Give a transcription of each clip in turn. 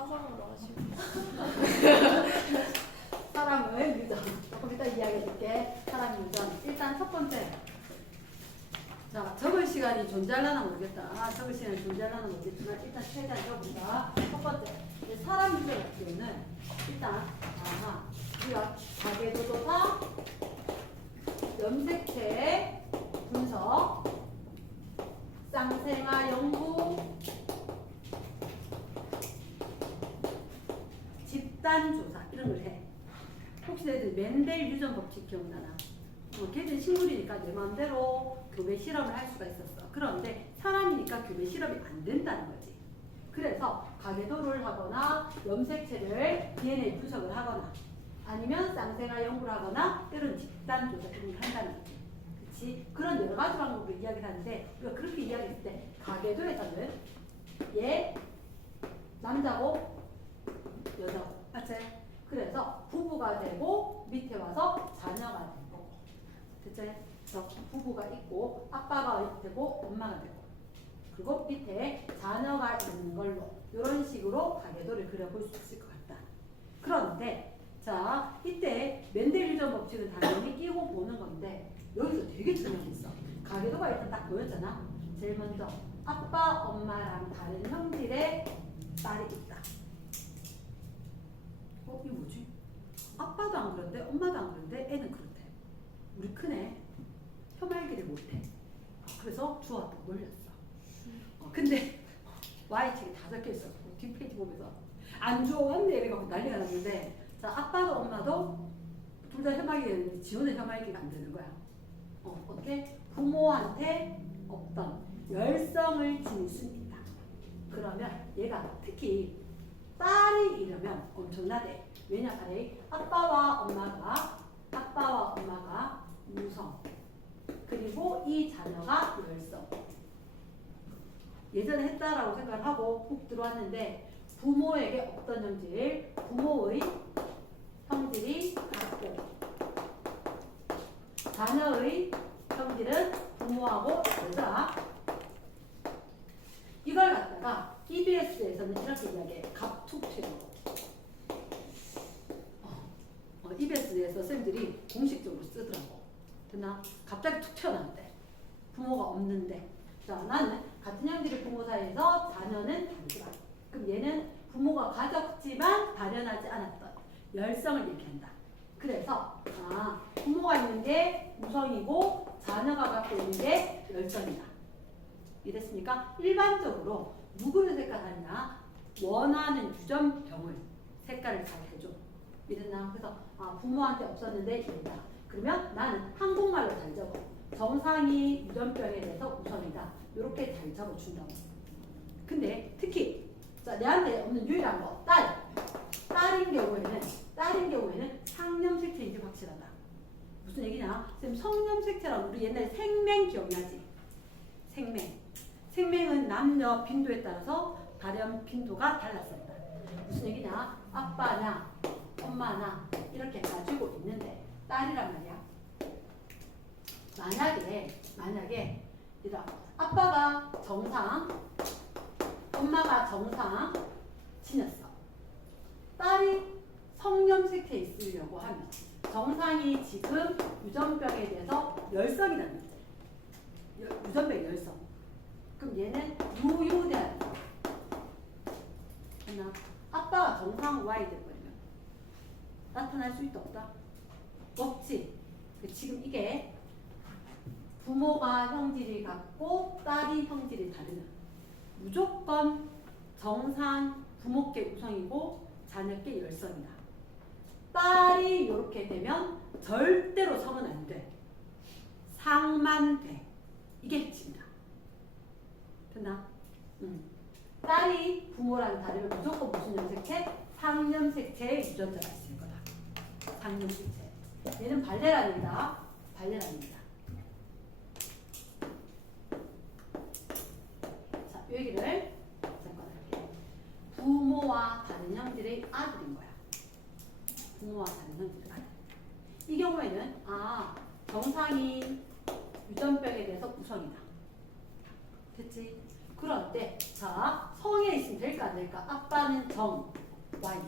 사상으로 하시고. 사람을 유전. 조금 이따 이야기해줄게. 사람 유전. 일단 첫 번째. 자, 적을 시간이 존재하려나 모르겠다. 적을 시간이 존재하려나 모르겠지만 일단 최대한 적어본다. 첫 번째. 사람 유전 같은 경우는 일단 우리가 가계도도사, 염색체 분석, 쌍생아 연구, 집단 조사 이런 걸 해. 혹시 너희들 멘델 유전 법칙 기억나나? 걔는 식물이니까 내 마음대로 교배 실험을 할 수가 있었어. 그런데 사람이니까 교배 실험이 안 된다는 거지. 그래서 가계도를 하거나 염색체를 DNA 분석을 하거나 아니면 쌍생아 연구를 하거나 때로는 집단 조사 이런 걸 한다는 거지. 그치? 그런 여러 가지 방법으로 이야기를 하는데 우리가 그렇게 이야기했을 때 가계도에서는 얘 남자고 여자고 맞지? 그래서 부부가 되고 밑에 와서 자녀가 되고 됐지? 그래서 부부가 있고 아빠가 되고 엄마가 되고 그리고 밑에 자녀가 있는 걸로 이런 식으로 가계도를 그려볼 수 있을 것 같다. 그런데 자 이때 멘델 유전 법칙은 당연히 끼고 보는 건데 여기서 되게 중요한 게 있어. 가계도가 일단 딱 보였잖아. 제일 먼저 아빠 엄마랑 다른 형질의 딸이 있다. 이거 뭐지? 아빠도 안 그런데 엄마도 안 그런데 애는 그렇대. 우리 큰애 혀말기를 못해. 그래서 주웠다고 놀렸어. 근데 Y책에 다 적혀 있어. 뒷페이지 보면서 안 주워왔네 이래갖고 난리가 났는데 자 아빠도 엄마도 둘 다 혀말기가 되는데 지호는 혀말기가 안 되는 거야. 어떻게? 부모한테 없던 열성을 지닐 수 있다. 그러면 얘가 특히 딸이 이러면 엄청나대. 왜냐 하래? 아빠와 엄마가 무성 그리고 이 자녀가 열성. 예전에 했다라고 생각을 하고 훅 들어왔는데 부모에게 없던 형질, 부모의 형질이 같고 자녀의 형질은 부모하고 여자. 이걸 갖다가 EBS에서는 이렇게 이야기해. 갑툭튀로. EBS에서 쌤들이 공식적으로 쓰더라고. 됐나? 갑자기 툭 튀어나왔대. 부모가 없는데. 자, 나는 같은 형질의 부모 사이에서 자녀는 다르다. 그럼 얘는 부모가 가졌지만 발현하지 않았던 열성을 얘기한다. 그래서 부모가 있는 게 우성이고 자녀가 갖고 있는 게 열성이다. 이랬습니까? 일반적으로 누구를 색깔하냐? 원하는 유전병을 색깔을 잘 해줘. 이랬나? 그래서 부모한테 없었는데 얘다. 그러면 나는 한국말로 잘 적어. 정상이 유전병에 대해서 우선이다. 이렇게 잘 적어준다고. 근데 특히 자 내한테 없는 유일한 거 딸인 경우에는 상념색체인지 확실하다. 무슨 얘기냐? 쌤 성념색체랑 우리 옛날에 생맹 기억나지? 생맹은 남녀 빈도에 따라서 발현 빈도가 달랐었다. 무슨 얘기냐? 아빠나 엄마나 이렇게 가지고 있는데 딸이란 말이야. 만약에 이런 아빠가 정상, 엄마가 정상 지녔어. 딸이 성염색체 있으려고 하면 정상이 지금 유전병에 대해서 열성이라는 거지. 유전병 열성. 그럼 얘는 유효돼야 돼. 하나. 아빠가 정상 Y 돼버리면 나타날 수 있다 없다? 없지. 지금 이게 부모가 형질이 같고 딸이 형질이 다르면 무조건 정상 부모께 우성이고 자녀께 열성이다. 딸이 이렇게 되면 절대로 성은 안 돼. 상만 돼. 이게 핵심이다. 됐나? 딸이 부모랑 다르면 무조건 무슨 염색체? 상염색체의 유전자가 있을 거다. 상염색체. 얘는 발레란입니다. 자, 이 얘기를 잠깐 할게요. 부모와 다른 형질의 아들인 거야. 부모와 다른 형질의 아들. 이 경우에는 정상이 유전병에 대해서 우선이다. 됐지? 그런데 자 성에 있으면 될까 안 될까? 아빠는 정 Y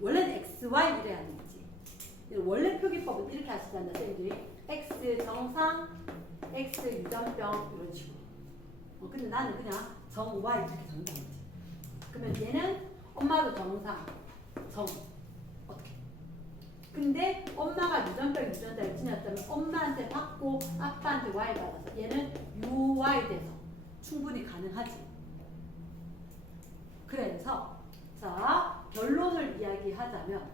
원래는 XY 이래야 되지. 원래 표기법은 이렇게 하시잖아 쌤들이 X 정상 X 유전병 이런 식으로. 근데 나는 그냥 정 Y 이렇게 정상 거지. 그러면 얘는 엄마도 정상 정 어떻게? 근데 엄마가 유전자를 지녔다면 엄마한테 받고 아빠한테 Y 받아서 얘는 UY 돼서 충분히 가능하지. 그래서 자 결론을 이야기하자면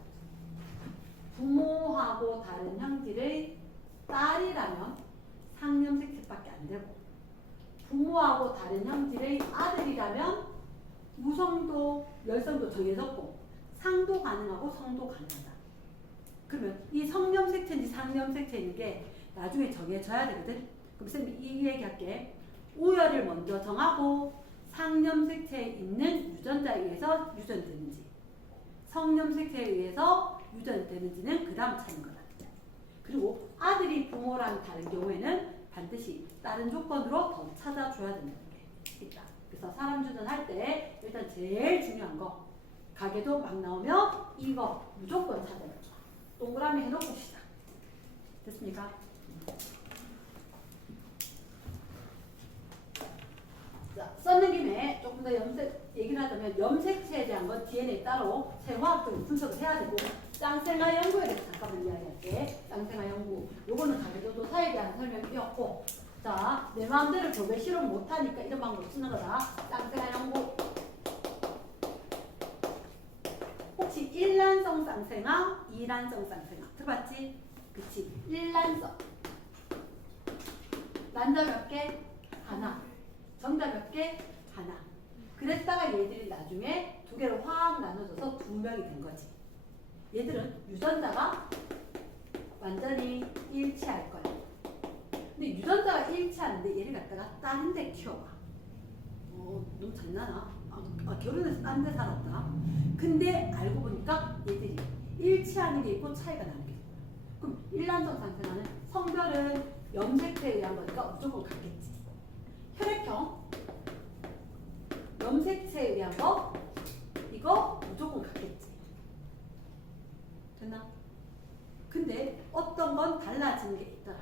부모하고 다른 형질의 딸이라면 상념색체밖에 안 되고 부모하고 다른 형질의 아들이라면 우성도, 열성도 정해졌고 상도 가능하고 성도 가능하다. 그러면 이 성념색체인지 상념색체인 게 나중에 정해져야 되거든. 그럼 쌤이 이 얘기할게. 우열을 먼저 정하고 상념색체에 있는 유전자에 의해서 유전되는지 성념색체에 의해서 유전되는지는 그 다음 찾는 거다. 그리고 아들이 부모랑 다른 경우에는 반드시 다른 조건으로 더 찾아줘야 되는 게 있다. 그래서 사람 주전할 때 일단 제일 중요한 거 가게도 막 나오면 이거 무조건 찾아야 돼. 동그라미 해놓고 시작. 됐습니까? 자, 썼는 김에 조금 더 염색 얘기를 하자면 염색체에 대한 건 DNA 따로 생화학적으로 분석을 해야 되고 쌍생아 연구에 대해서 잠깐만 이야기할게. 쌍생아 연구 요거는 가게도 도사에 대한 설명이었고 자, 내 마음대로 교배 실험 못하니까 이런 방법 쓰는 거다. 쌍생아 연구 혹시 1난성 쌍생아, 2난성 쌍생아 들어봤지? 그치? 1난성 난자 몇 개? 하나 정자 몇 개? 하나 그랬다가 얘들이 나중에 두 개로 확 나눠져서 두 명이 된 거지. 얘들은 유전자가 완전히 일치할 거야. 근데 유전자가 일치하는데 얘를 갖다가 다른 데 키워봐. 너무 장난아? 결혼해서 딴 데 살았다. 근데 알고 보니까 얘들이 일치하는 게 있고 차이가 나는 게 있고. 그럼 일란성 상태는 성별은 염색체에 의한 거니까 무조건 같겠지. 혈액형 염색체에 의한 거 이거 무조건 같겠지. 됐나? 근데 어떤 건 달라지는 게 있더라.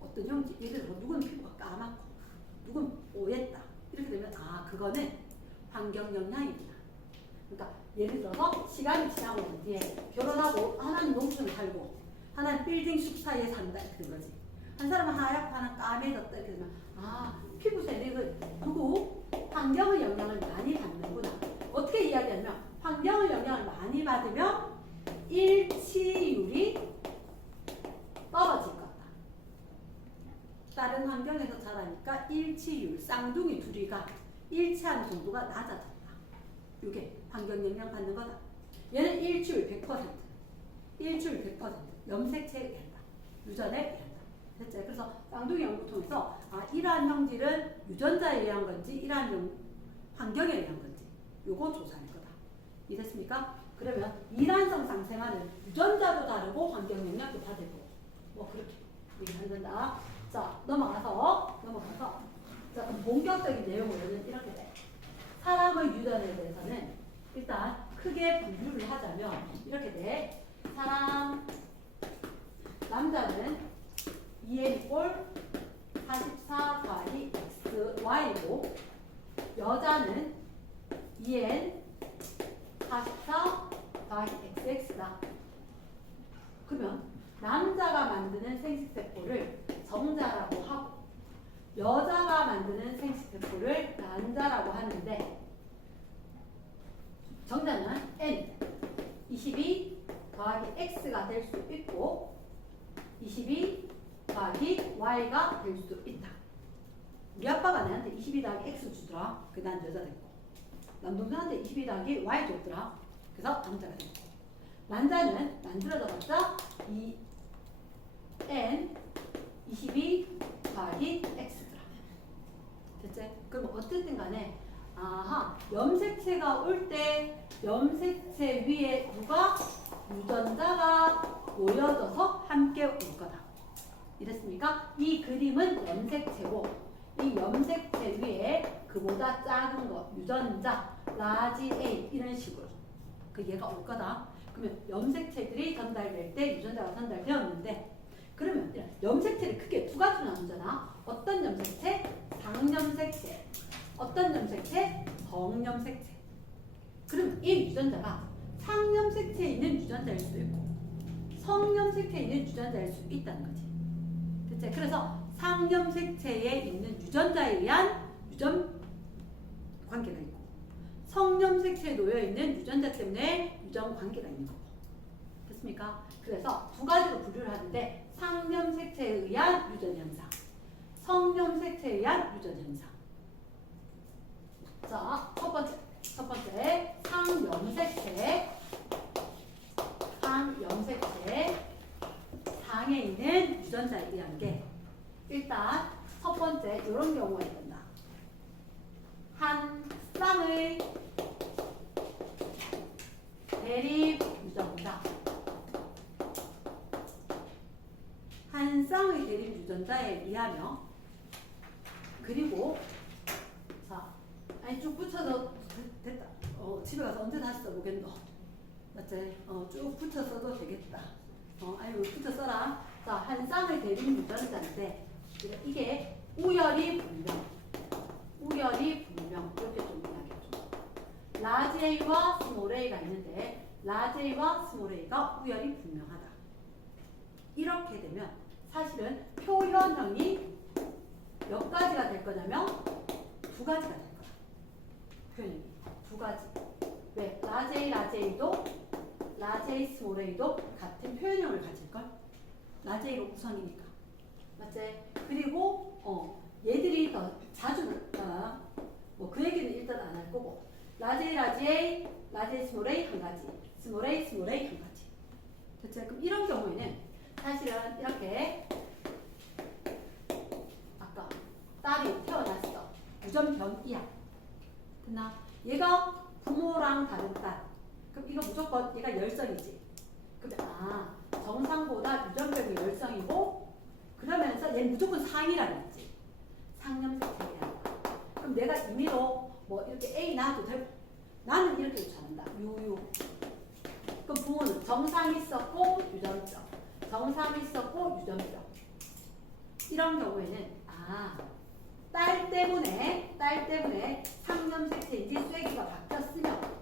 어떤 형질 예를 들어 누구는 피부가 까맣고 누구는 뽀얗다. 이렇게 되면 그거는 환경 영향이구나. 그러니까 예를 들어서 시간이 지나고 난 뒤에 결혼하고 하나는 농촌에 살고 하나는 빌딩 숲 사이에 산다 이렇게 된 거지. 한 사람은 하얗고 하나는 까매졌다 이렇게 되면 피부색이 누구 환경의 영향을 많이 받는구나. 어떻게 이야기하냐면 환경의 영향을 많이 받으면 일치율이 떨어질 거다. 다른 환경에서 자라니까 일치율, 쌍둥이 둘이가 일치하는 정도가 낮아졌다. 이게 환경 영향 받는 거다. 얘는 일치율 100%. 일치율 100%. 염색체에 의한다. 유전에 의한다. 됐죠? 그래서 쌍둥이 연구 통해서 이러한 형질은 유전자에 의한 건지 이러한 환경에 의한 건지 요거 조사할 거다. 이해됐습니까? 그러면 이란성 쌍생아는 유전자도 다르고 환경 영향도 다르고 뭐 그렇게 얘기하는 건다. 자 넘어가서 자 그럼 본격적인 내용으로는 이렇게 돼. 사람의 유전에 대해서는 일단 크게 분류를 하자면 이렇게 돼. 사람 남자는 2n 꼴 44 더하기 xy고 여자는 2n 44 더하기 xx다. 그러면 남자가 만드는 생식세포를 정자라고 하고 여자가 만드는 생식세포를 난자라고 하는데 정자는 n 22 더하기 x가 될 수 있고 22 더하기 y가 될 수도 있다. 우리 아빠가 내한테 22 더하기 x 주더라. 난 여자 됐고 남동생한테 22 더하기 y 줬더라. 그래서 남자가 됐고 난자는 만들어져봤자 n 22 더하기 x더라. 됐지? 그럼 어쨌든 간에 염색체가 올 때 염색체 위에 누가 유전자가 모여져서 함께 올 거다. 이랬습니까? 이 그림은 염색체고 이 염색체 위에 그보다 작은 거 유전자 라지 A 이런 식으로 그 얘가 올 거다. 그러면 염색체들이 전달될 때 유전자가 전달되었는데 그러면 염색체를 크게 두 가지로 나누잖아. 어떤 염색체? 상염색체. 어떤 염색체? 성염색체. 그럼 이 유전자가 상염색체에 있는 유전자일 수도 있고 성염색체에 있는 유전자일 수 있다는 거지. 그치? 그래서 상염색체에 있는 유전자에 의한 유전 관계가 있고 성염색체에 놓여 있는 유전자 때문에 유전 관계가 있는 거고. 됐습니까? 그래서 두 가지로 분류를 하는데 상염색체에 의한 유전 현상, 성염색체에 의한 유전 현상. 자, 첫 번째 상염색체 상에 있는 유전자에 의한 게 일단 첫 번째 이런 경우가 있단다. 한 쌍의 대립 유전자. 한 쌍의 대립 유전자에 의하며 그리고 자, 아니 쭉 붙여서 됐다. 집에 가서 언제 다시 써보겠노? 맞지? 쭉 붙여 써도 되겠다. 아니 붙여 써라. 자, 한 쌍의 대립 유전자인데 이게 우열이 분명 이렇게 좀 이야기해줘. 라지 A와 스몰 A가 있는데 라지 A와 스몰 A가 우열이 분명하다. 이렇게 되면 사실은 표현형이 몇 가지가 될 거냐면 두 가지가 될 거야. 표현형이 두 가지. 왜? 라지 A도 라지 A 스몰 A도 같은 표현형을 가질걸? 라지 A가 우선이니까. 맞지? 그리고 얘들이 더 자주 뭐 그 얘기는 일단 안 할 거고 라지 A, 라지 A 스몰 A 한 가지 스몰 A 한 가지. 됐지? 그럼 이런 경우에는 사실은 이렇게 아까 딸이 태어났어. 유전병이야. 됐나? 얘가 부모랑 다른 딸. 그럼 이거 무조건 얘가 열성이지. 그럼 정상보다 유전병이 열성이고 그러면서 얘는 무조건 상이라는 거지. 상염색체야. 그럼 내가 임의로 뭐 이렇게 A 낳아도 되고 나는 이렇게 유전한다. 유유. 그럼 부모는 정상 있었고 유전병. 정상 있었고 유전병. 이런 경우에는 딸 때문에 상염색체인지 쐐기가 바뀌었으면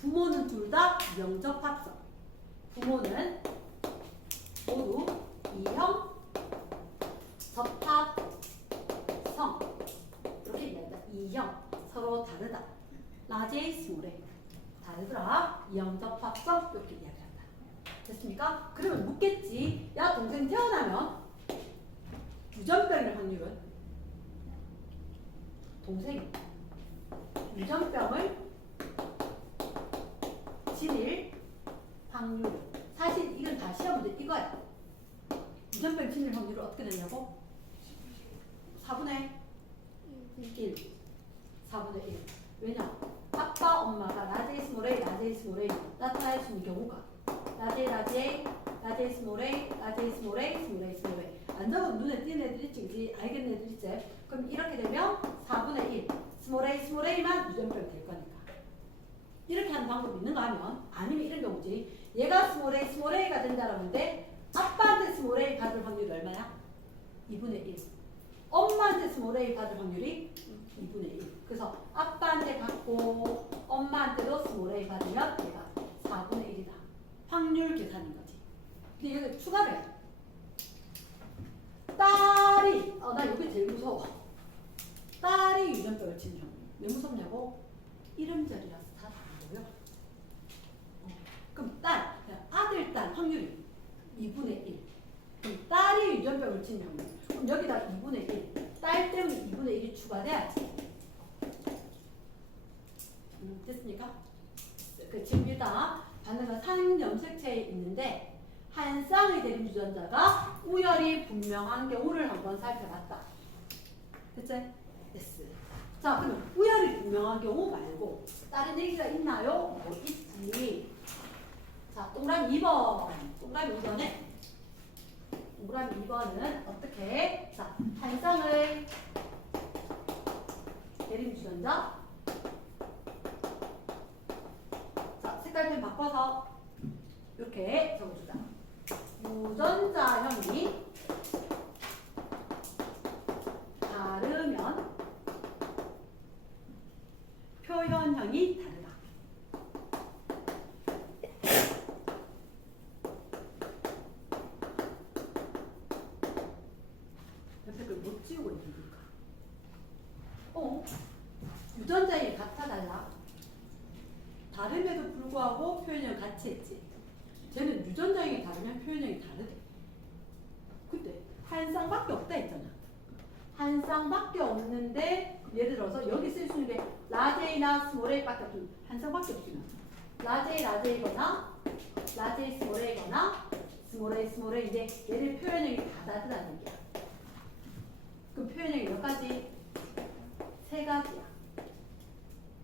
부모는 둘 다 이형적 합성. 부모는 모두 이형 접합성. 이렇게 얘기한다. 이형 서로 다르다. 라지 A 스몰 A 다르더라. 이형 접합성 이렇게 이야기한다. 됐습니까? 그러면 묻겠지. 야 동생 태어나면 유전병일 확률은 동생이 유전병을 지닐 확률. 사실 이건 다 시험 문제 이거야. 유전병 지닐 확률을 어떻게 되냐고? 4분의 1. 4분의 1. 왜냐? 아빠, 엄마가 라지 A 스몰 A 나타날 수 있는 경우가 라지 A 스몰 A 안 적어도 눈에 띄는 애들 있지, 그치? 알겠는 애들 있지? 그럼 이렇게 되면 4분의 1 스몰 A만 유전병이 될 거니까 이렇게 하는 방법이 있는가 하면 아니면 이런 경우지. 얘가 스몰 A가 된다라는데 아빠한테 스몰 A 받을 확률이 얼마야? 2분의 1. 엄마한테 스몰 A 받을 확률이 2분의 1. 그래서 아빠한테 받고 엄마한테도 스몰 A 받으면 얘가 4분의 1이다. 확률 계산인 거지. 근데 여기 추가를 해. 딸이 나 여기 제일 무서워. 딸이 유전병을 지닌 확률. 왜 무섭냐고? 이름절이라서 다 다르고요. 그럼 아들, 딸 확률이 2분의 1. 그럼 딸이 유전병을 지닌 확률. 그럼 여기다 2분의 1. 딸 때문에 2분의 1이 추가돼야지. 됐습니까? 지금 일단 받는 건 상염색체에 있는데 한 쌍의 대립 유전자가 우열이 분명한 경우를 한번 살펴봤다. 됐지? 됐어. 자, 그럼 우열이 분명한 경우 말고 다른 얘기가 있나요? 뭐 있지. 자, 동그라미 2번. 동그라미 2번은 어떻게? 자, 한 쌍의 대림주전자. 자, 색깔펜 바꿔서 이렇게 적어주자. 유전자형이 다르면 표현형이 다르다. 옆에 걸 못 지우고 있는 걸까? 유전자형이 같아 달라? 다름에도 불구하고 표현형 같이 했지. 쟤는 유전자형이 다르면 표현형이 다르대. 근데 한 쌍밖에 없다 했잖아. 한 쌍밖에 없는데 예를 들어서 여기 쓸 수 있는 게 라제이나 스몰 A밖에 없으면 한 쌍밖에 없으면 라제이 라제이거나 라제이 스몰 A거나 스몰 A 스몰 A 이제 얘를 표현형이 다 다르다는 얘기야. 그럼 표현형이 몇 가지? 세 가지야.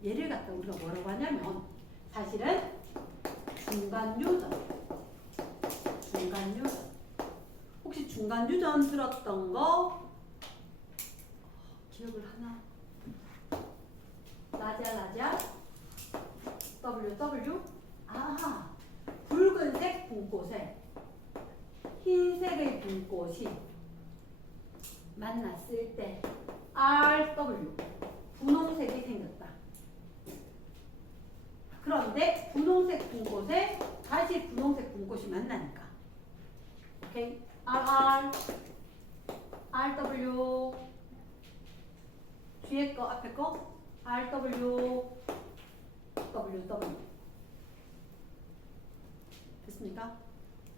얘를 갖다 우리가 뭐라고 하냐면 사실은 중간 유전. 중간 유전. 혹시 중간 유전 들었던 거 기억을 하나? 라지아 WW 아 붉은색 분꽃에 흰색의 분꽃이 만났을 때 RW 분홍색이 생겼다. 그런데 분홍색 분꽃에 다시 분홍색 분꽃이 만나니까 오케이 RR RW 뒤에 거 앞에 거 RW WW 됐습니까?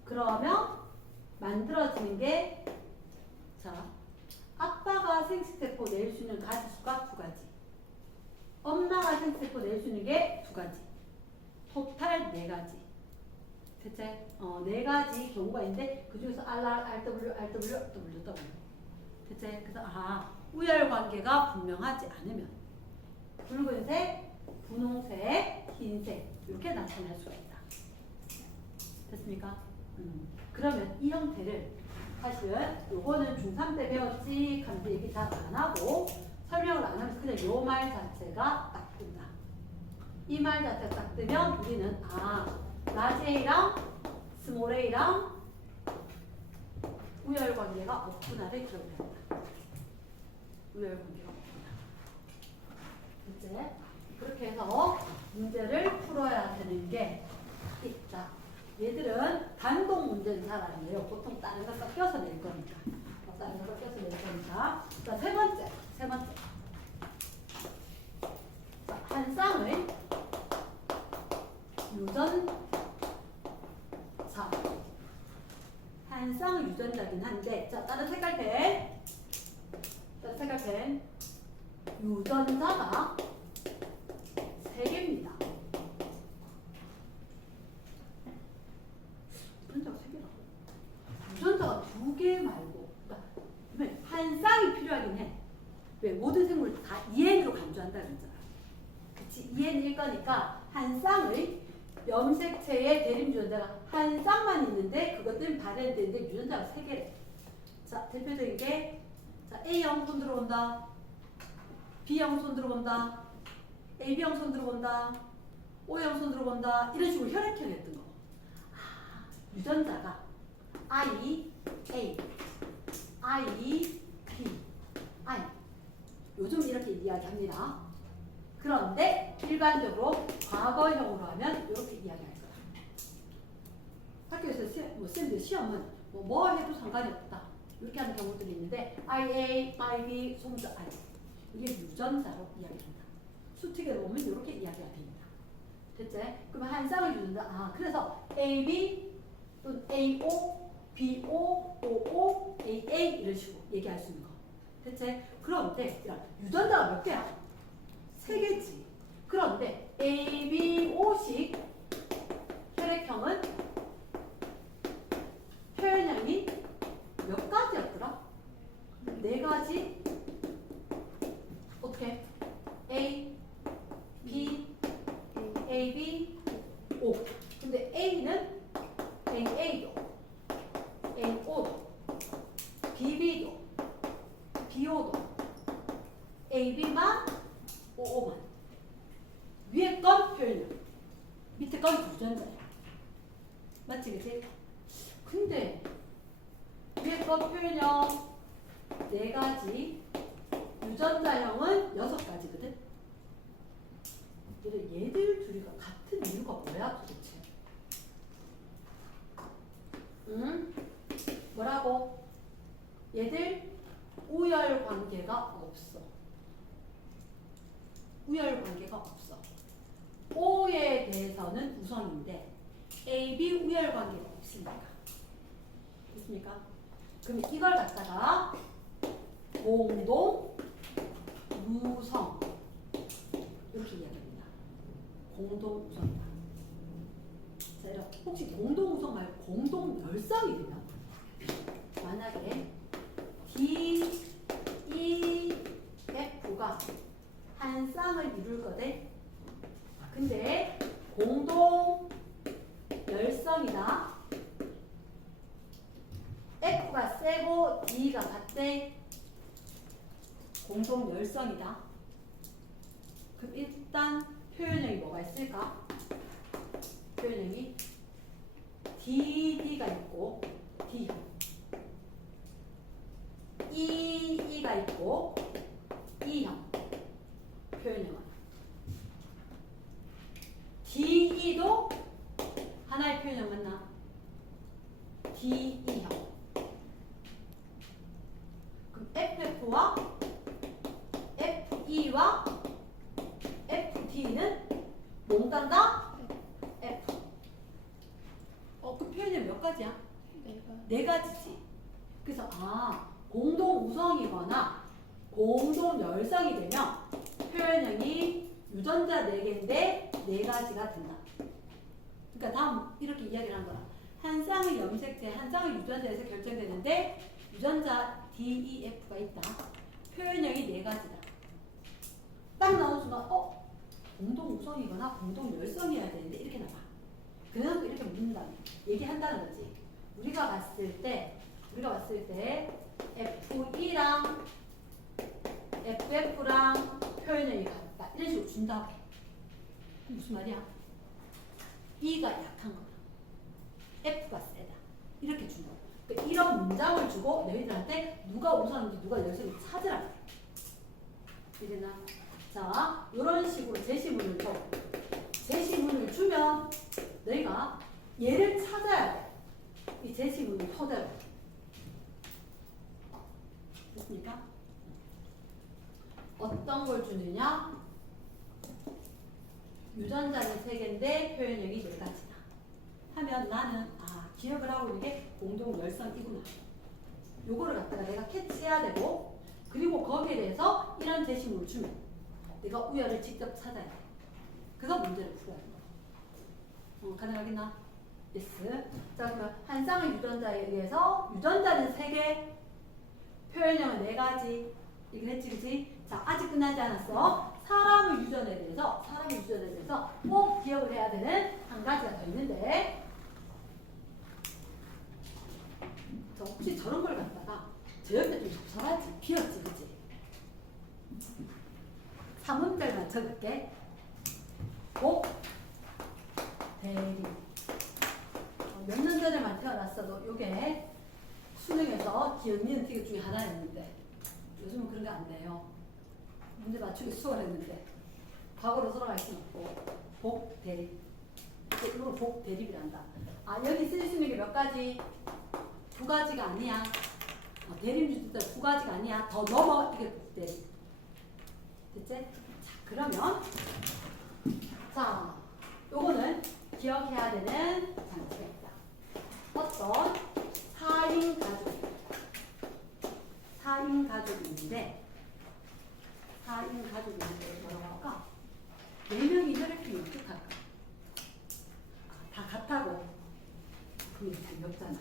그러면 만들어지는 게 자 아빠가 생식세포 낼 수 있는 가지수가 두 가지 엄마가 생식세포 낼 수 있는 게 두 가지 토탈 네 가지 대체 네 가지 경우가 있는데 그 중에서 RR, RW, RW, WW 대체 그래서 우열 관계가 분명하지 않으면 붉은색, 분홍색, 흰색 이렇게 나타날 수가 있다. 됐습니까? 그러면 이 형태를 사실은 요거는 중3 때 배웠지 감지 얘기 잘 안 하고 설명을 안 하면서 그냥 요 말 자체가 딱 뜬다. 이 말 자체가 딱 뜨면 우리는 라지 A랑 스몰 A랑 우열 관계가 없구나를 기억을 한다. 우열 관계가 없구나. 이제 그렇게 해서 문제를 풀어야 되는 게 있다. 얘들은 단독 문제는 잘 안 내요. 보통 다른 거 섞여서 낼 거니까. 다른 거 섞여서 낼 거니까. 자, 세 번째. 자, 한 쌍의 유전자. 한 쌍의 유전자긴 한데, 자, 다른 색깔펜. 유전자가 세 개입니다. 유전자가 세 개라고? 유전자가 두 개 말고, 그러니까 한 쌍이 필요하긴 해. 왜? 모든 생물을 다 EN으로 간주한다 그랬잖아. 그치? EN일 거니까 한 쌍의 염색체의 대림 유전자가 한 쌍만 있는데 그것들은 발현되는데 유전자가 세 개래. 자, 대표적인 게 자, A형 손 들어온다. B형 손 들어본다. AB형 손 들어본다. O형 손 들어본다. 이런 식으로 혈액형 했던 거. 유전자가 I, A, I, B, I. 요즘 이렇게 이야기합니다. 그런데 일반적으로 과거형으로 하면 이렇게 이야기할 거야. 학교에서 쌤들 시험은 뭐 해도 상관이 없다. 이렇게 하는 경우들이 있는데 IA, IB, 소문자 I. 이게 유전자로 이야기합니다. 수특에로 보면 이렇게 이야기가 됩니다. 됐지? 그러면 한 쌍의 유전자. 그래서 AB 또는 AO, BO, OO, AA 이런 식으로 얘기할 수 있는 거. 됐지? 그런데 유전자가 몇 개야? 세 개지. 그런데 ABO식 혈액형은 표현형이 몇 가지였더라? 네 가지. 어떻게? A, B, A, B, O. 근데 A는 AA도, AO도, BB도, BO도, AB만 OO만. 위에 건 표현형, 밑에 건 유전자야. 맞지, 그치? 근데 위에 건 표현형 4가지, 유전자형은 6가지거든. 얘들 둘이가 같은 이유가 뭐야 도대체? 응? 뭐라고? 얘들 우열 관계가 없어. 우열 관계가 없어. O에 대해서는 우성인데 AB 우열 관계가 없으니까. 됐습니까? 그럼 이걸 갖다가 공동 우성 이렇게 이야기합니다. 공동 우성이다. 자, 이렇게 혹시 공동 우성 말고 공동 열성이 되면 만약에 D, E, F가 한 쌍을 이룰 거대. 근데 공동 열성이다. F가 세고 D가 같대. 공동 열성이다. 그럼 일단 표현형이 뭐가 있을까? 표현형이 DD가 있고 D형, EE가 있고 E형. 표현형은 DE도 하나의 표현형 맞나? DE형. 그럼 FF와 FE와 FT는 몽단다? F. 그 표현형 몇 가지야? 4가지지. 그래서 공동 우성이거나 공동 열성이 되면 표현형이 유전자 4개인데 4가지가 된다. 그러니까 다음 이렇게 이야기를 한 거야. 한 쌍의 염색체, 한 쌍의 유전자에서 결정되는데 유전자 DEF가 있다. 표현형이 4가지다. 딱 나오는 순간 공동 우성이거나 공동 열성이어야 되는데 이렇게 나와. 그냥 이렇게 묻는다는 얘기한다는 거지. 우리가 봤을 때 FE랑 FF랑 표현형이 같다. 이런 식으로 준다고 해. 무슨 말이야? E가 약한 거다. F가 세다. 이렇게 준다고. 그러니까 이런 문장을 주고 너희들한테 누가 우선인지 누가 열성인지 찾으라고 해. 이제나 자, 이런 식으로 제시문을 줘. 제시문을 주면 너희가 얘를 찾아야 돼. 이 제시문을 토대로. 됐습니까? 어떤 걸 주느냐? 유전자는 3개인데 표현형이 4가지다. 하면 나는 기억을 하고 있는 게 공동 열성이구나. 요거를 갖다가 내가 캐치해야 되고, 그리고 거기에 대해서 이런 제시문을 주면 내가 우열을 직접 찾아야 돼. 그래서 문제를 풀어야 돼. 가능하겠나? 예스. 자, 그러면 한 쌍의 유전자에 의해서 유전자는 3개, 표현형은 4가지. 이긴 했지, 그치? 자, 아직 끝나지 않았어. 사람의 유전에 대해서 꼭 기억을 해야 되는 한 가지가 더 있는데, 혹시 저런 걸 갖다가 저 옆에 좀 적절하지? 비었지, 그치? 3음절만 적을게. 복, 대리. 몇 년 전에만 태어났어도 요게 수능에서 기억, 니은, 티귿 중에 하나였는데 요즘은 그런 게 안 돼요. 문제 맞추기 수월했는데 과거로 돌아갈 수는 없고. 복, 대리. 이걸 복, 대립이란다. 여기 쓸 수 있는 게 몇 가지? 2가지가 아니야. 대립주도 2가지가 아니야. 더 넘어. 이게 복, 대립. 됐지? 자, 그러면 자, 요거는 기억해야 되는 장치가 있다. 어떤 4인 가족이 있는데 4인 가족이 있는데 뭐라고 할까? 4명이 혈액형이 어떡할까? 다 같다고. 그게 재미없잖아.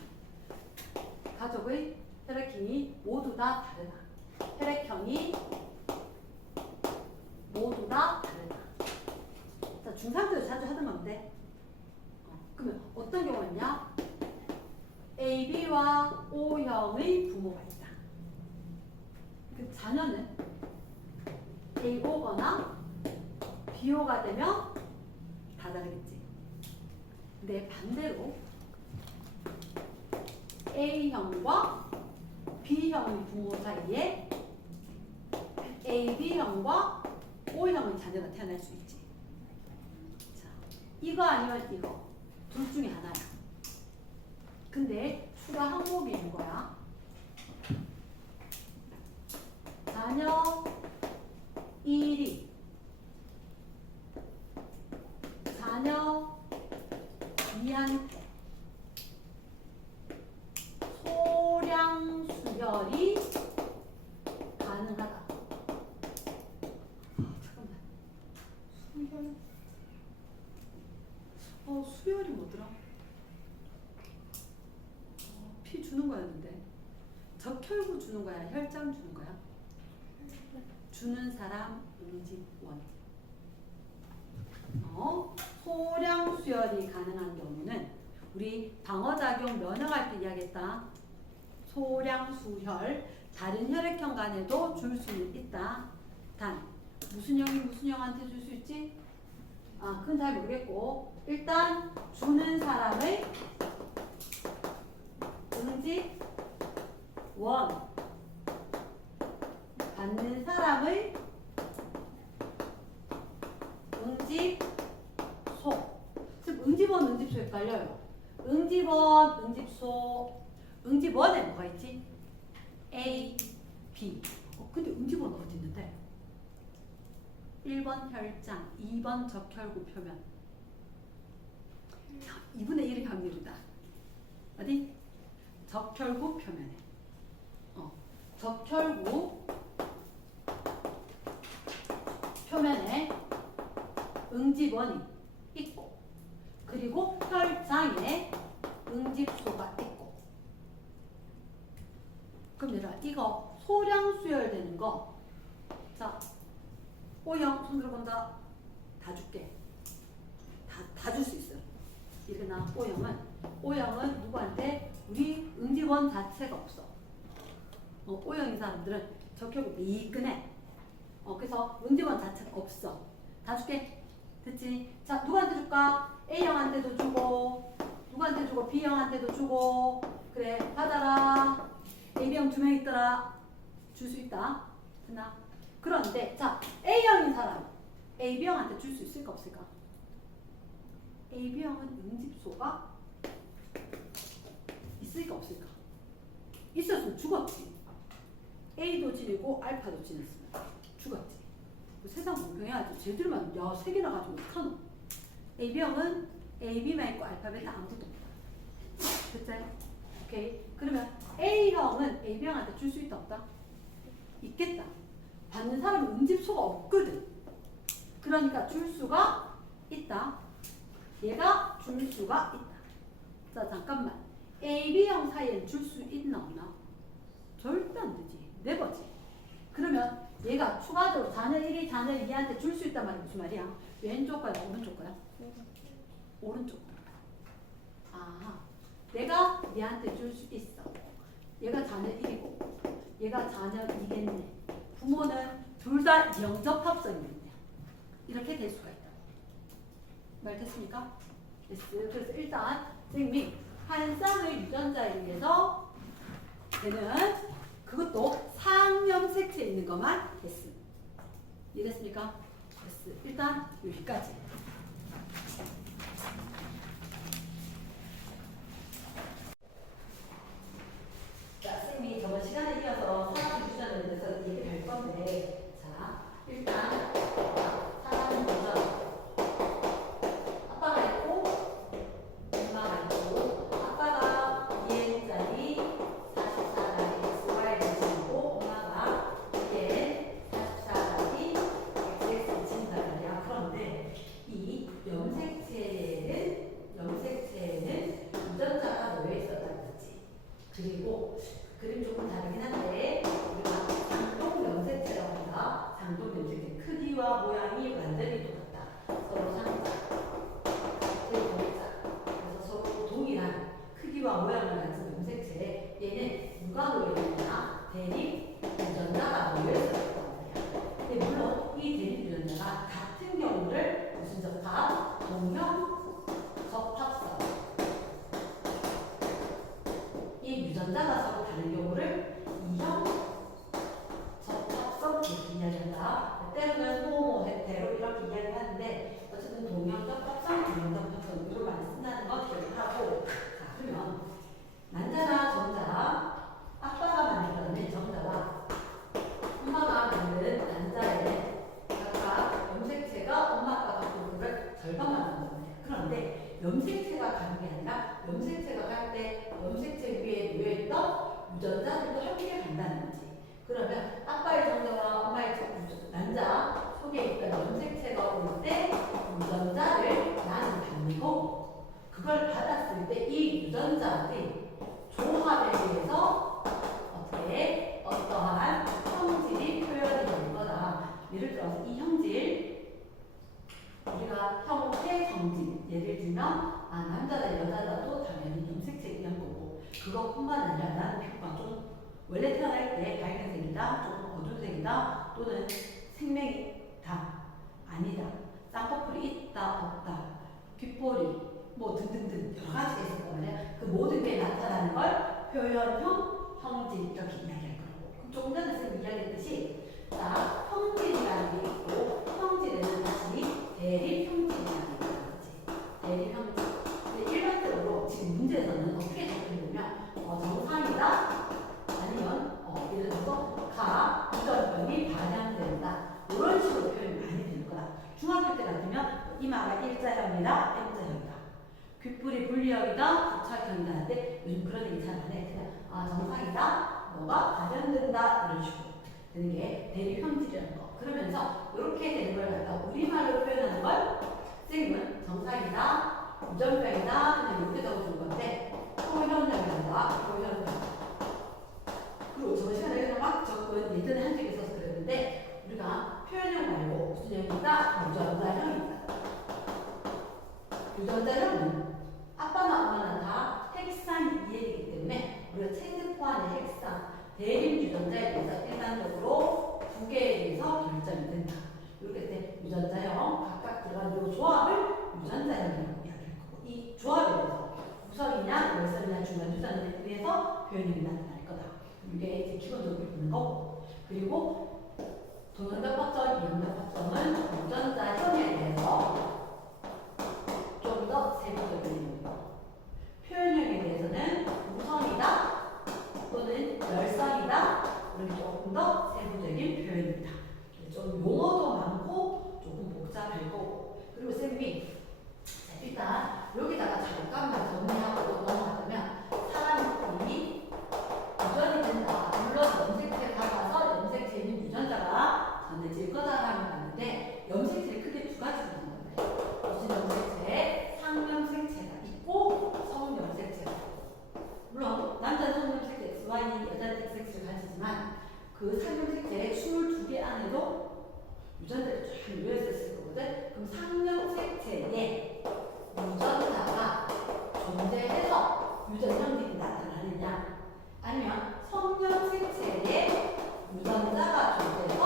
가족의 혈액형이 모두 다 다르다. 혈액형이 모두 다 다르다. 자, 중3 때도 자주 하던 건데, 그러면 어떤 경우가 있냐? AB와 O형의 부모가 있다. 그 자녀는 AO거나 B호가 되면 다 다르겠지. 근데 반대로 A형과 B형의 부모 사이에 AB형과 O형의 자녀가 태어날 수 있지. 자, 이거 아니면 이거. 둘 중에 하나야. 근데 추가 항목이 있는 거야. 자녀 1이 자녀 2한테 소량 수혈이 가능하다. 잠깐만. 수혈. 수혈이 뭐더라? 피 주는 거였는데. 적혈구 주는 거야? 혈장 주는 거야? 주는 사람 응집원. 소량 수혈이 가능한 경우는 우리 방어작용 면역할 때 이야기했다. 소량 수혈, 다른 혈액형 간에도 줄 수는 있다. 단 무슨 형이 무슨 형한테 줄 수 있지? 그건 잘 모르겠고 일단 주는 사람의 응집원, 받는 사람의 응집소. 지금 응집원, 응집소 헷갈려요. 응집원, 응집소. 응집원에 뭐가 있지? A, B. 근데 응집원 어디 있는데? 1번 혈장, 2번 적혈구 표면. 2분의 1의 확률이다. 어디? 적혈구 표면에. 적혈구 표면에 응집원이 있고, 그리고 혈장에 응집소가 있고. 그럼 얘들아, 이거 소량 수혈되는 거. 자, O형 손 들어본다. 다 줄게. 다 줄 수 있어. 일어나. O형은 누구한테? 우리 응집원 자체가 없어. O형인 사람들은 적혈구 미끈해. 그래서 응집원 자체가 없어. 다 줄게. 됐지? 자, 누구한테 줄까? A형한테도 주고, 누구한테 주고? B형한테도 주고. 그래, 받아라. AB형 2명 있더라. 줄 수 있다. 됐나? 그런데, 자, A형인 사람, AB형한테 줄 수 있을까, 없을까? AB형은 응집소가 있을까, 없을까? 있었으면 죽었지. A도 지니고 알파도 지냈으면 죽었지. 세상 공평해야지. 쟤들만 야 3개나 가지고 어떡하노. AB형은 AB만 있고 알파, 베타 아무것도 없다. 됐지? 오케이. 그러면 A형은 AB형한테 줄 수 있다, 없다? 있겠다. 받는 사람은 응집소가 없거든. 그러니까 줄 수가 있다. 얘가 줄 수가 있다. 자, 잠깐만. AB형 사이엔 줄 수 있나 없나? 절대 안 되지. 네버지. 그러면 얘가 추가적으로 자녀 1이 자녀 2한테 줄 수 있단 말이 무슨 말이야? 왼쪽 거야, 오른쪽 거야? 오른쪽 거야. 내가 얘한테 줄 수 있어. 얘가 자녀 1이고 얘가 자녀 2겠네. 부모는 둘 다 영접합성이겠네. 이렇게 될 수가 있다. 말 됐습니까? 됐어요. 그래서 일단 선생님이 한 쌍의 유전자에 의해서 되는 그것도 상염 색채에 있는 것만 됐음. 이해됐습니까? 됐어. 일단 여기까지. 자, 선생님이 저번 시간에 이어서 사람 유전자에 대해서 얘기를 할 건데, 자, 일단 사람 유전. 아빠가 있고, 엄마가 있고, 아빠가 EN자리 44가지 XY 대신이고, 엄마가 EN 44가지 XX 대신이다 말이야. 그런데 그런데 염색체가 가는 게 아니라 염색체가 갈 때 염색체 위에 놓여있던 유전자들도 함께 간다는 거지. 그러면 아빠의 정자와 엄마의 난자 속에 있던 염색체가 올 때 유전자를 나는 받는 거고, 그걸 받았을 때 이 유전자들이 조합에 의해서 어떻게 어떠한 형질이 표현이 되는 거다. 예를 들어서 이 형질, 우리가 형태 정질, 예를 들면 남자다 여자다도 당연히 염색체 이런 거고, 그것뿐만 아니라 나는 피부가 좀 원래 태어날 때 밝은색이다, 조금 어두운 색이다, 또는 생명이다, 아니다, 쌍꺼풀이 있다, 없다, 귓볼이 뭐 등등등 여러 가지가 있을 거예요. 그 모든 게 나타나는 걸 표현형, 형질 이렇게 이야기할 거고, 조금 전에 선생님이 이야기했듯이 자, 형질이라는 게 있고, 형질에는 다시 대립형질이라는 게 있는 거지. 대립형질. 근데 일반적으로 지금 문제에서는 어떻게 적혀있냐면 정상이다, 아니면 예를 들어서 유전병이 반영된다, 이런 식으로 표현이 많이 되는 거야. 중학교 때 같으면 이마가 일자형이다, M자형이다, 귓불이 분리형이다, 부착형이다 하는데 요즘 그런 얘기 잘 안 해. 그냥 정상이다, 너가 발현된다, 이런 식으로 되는 게 대립형질이라는 거. 그러면서 이렇게 되는 걸 갖다 우리말로 표현하는 걸 선생님은 정상이다, 유전병이다, 그냥 이렇게 적어준 건데 표현형이다, 표현형. 그리고 저 시간에 막 적은 예전에 한 적이 있어서 그랬는데, 우리가 표현형 말고 무슨 형이다? 유전자형이다. 유전자형은 아빠나 엄마나 다 핵산 이해이기 때문에 우리가 체제포 안의 핵산, 대립 유전자에 대해서 일반적으로 두 개에 대해서 결정이 된다. 이렇게 때 유전자형 각각 들어간 이 조합을 유전자형이라고 이야기할 거고, 이 조합에 대해서 구성이냐, 열선이냐, 중간 유전자에 의해서 표현이 나타날 거다. 이게 이제 기본적으로 있는 거고, 그리고 동영적 확정, 비영적 확정은 유전자형에 대해서 좀 더 세부적인 거. 표현형에 대해서는 우성이다 또는 열성이다, 이렇게 조금 더 세부적인 표현입니다. 좀 용어도 많고 조금 복잡할 거고. 그리고 쌤이 일단 여기다가 잠깐만 정리하고 넘어가자면, 사람이 유전이 된다, 물론 염색체가 가서 염색체 있는 유전자가 전해질 거다라는 건데, 염색체를 크게 두 가지로 나눈 거예요. 무슨 염색체? 상염색체가 있고 성염색체가 있고. 물론 남자는 성염색체 XY, 여자는 XX를 가지지만 그 상염색체 22개 안에도 유전자를 쫙 놓여있을 거거든. 그럼 상염색체에 유전자가 존재해서 유전형질이 나타나느냐, 아니면 성염색체에 유전자가 존재해서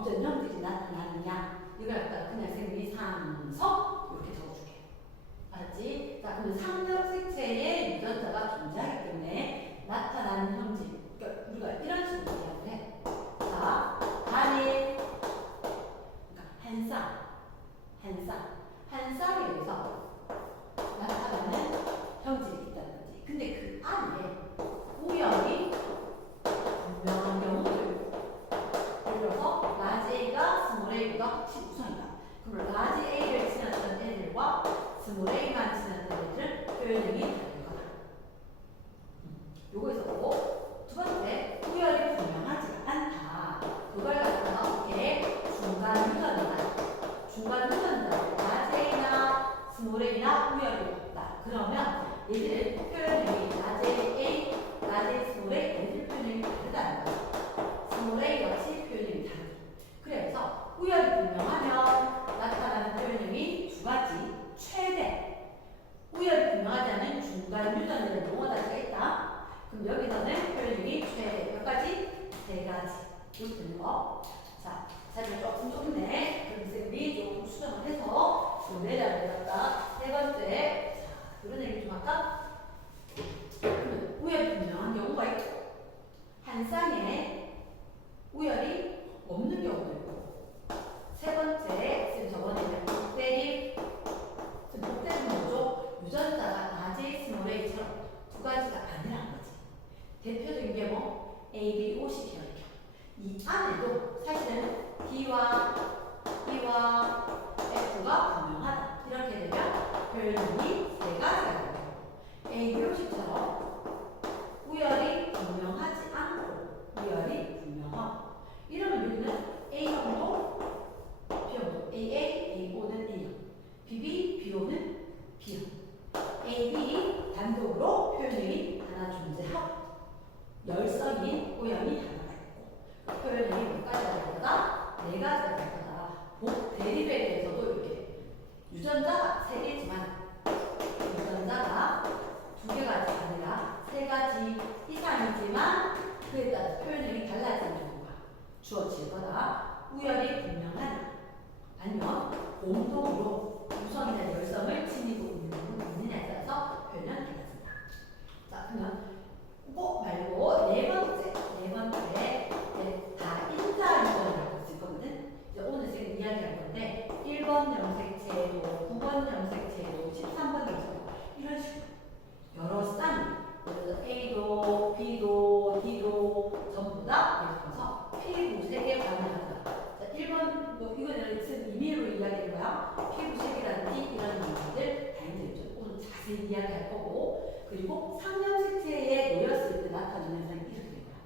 유전형질이 나타나느냐, 이걸 아까 그냥 생리 상성 이렇게 적어줄게. 알았지? 자, 그러면 상염색체에 유전자가 존재하기 때문에 나타나는 형질, 그러니까 우리가 이런 식으로 이야기를 해. 자, 단일, 그러니까 한 쌍에서 나타나는 형질이 있다는 거지. 근데 그 안에 우연히 분명한 경우도 예를 들어서 라지 A가 스몰 A보다 확실히 우선이다. 그럼 라지 A를 지났던 애들과 스몰 A만 지났던 애들은 표현형이 다른 거다. 요거 있었고, 두 번째, 우열이 분명하지 않다. 그걸 갖다가 어떻게 중간 유전자, 라지 A나 스몰 A나 우열이 없다. 그러면 얘들은 표현형이 라지 A, 라지 스몰 A, 얘들 표현형이 다르다는 거죠. 스몰 A 역시 표현형이 다르다. 그래서 우열이 분명하면 나타나는 표현형이 두 가지, 최대. 우열이 분명하지 않은 중간 유전자를 용어 자체가 있다. 그럼 여기서는 표현형이 최대 몇 가지? 세 가지. 이렇게 되는 거. 자, 자리가 조금 좁네. 그럼 쌤이 조금 수정을 해서 내려야 되겠다. 세 번째, 자, 이런 얘기 좀 할까? 표현이 세 가지가 돼요. A 표식처럼 우열이 분명하지 않고 우열이 분명하고 이러면 여기는 A형도 B형도 AA, AO는 A형, BB, BO는 B형, AB 단독으로 표현이 하나 존재하고 열성인 오염이 하나가 있고 표현이 몇 가지가 될 거다? 네 가지가 될 거다. 복 대립에 대해서도 이렇게 유전자가 세 개지만 유전자가 두 개가 아니라 세 가지 이상이지만 그에 따라 표현이 달라지는 경우가 주어질 거다. 우열이 분명하냐 아니면 공동으로 유성이나 열성을 지니고 있는 부분이 있느냐에 따라서 표현은 달라진다. 자, 그러면 그거 말고 네 번째 다인자 유전이라고 있을 거거든. 이제 오늘 지금 이야기할 건데 1번 염색체도, 9번 염색체도, 13번 염색체도 이런 식으로 여러 쌍이 그래서 A도, B도, D도 전부 다 예를 들어서 피부색에 관여한다. 자, 1번 이거는 지금 임의로 이야기할 거야. 피부색이라든지 이런 문제들 다인자 유전 오늘 자세히 이야기할 거고 그리고 상염색체에 놓였을 때 나타나는 현상이 이렇게 된 거야.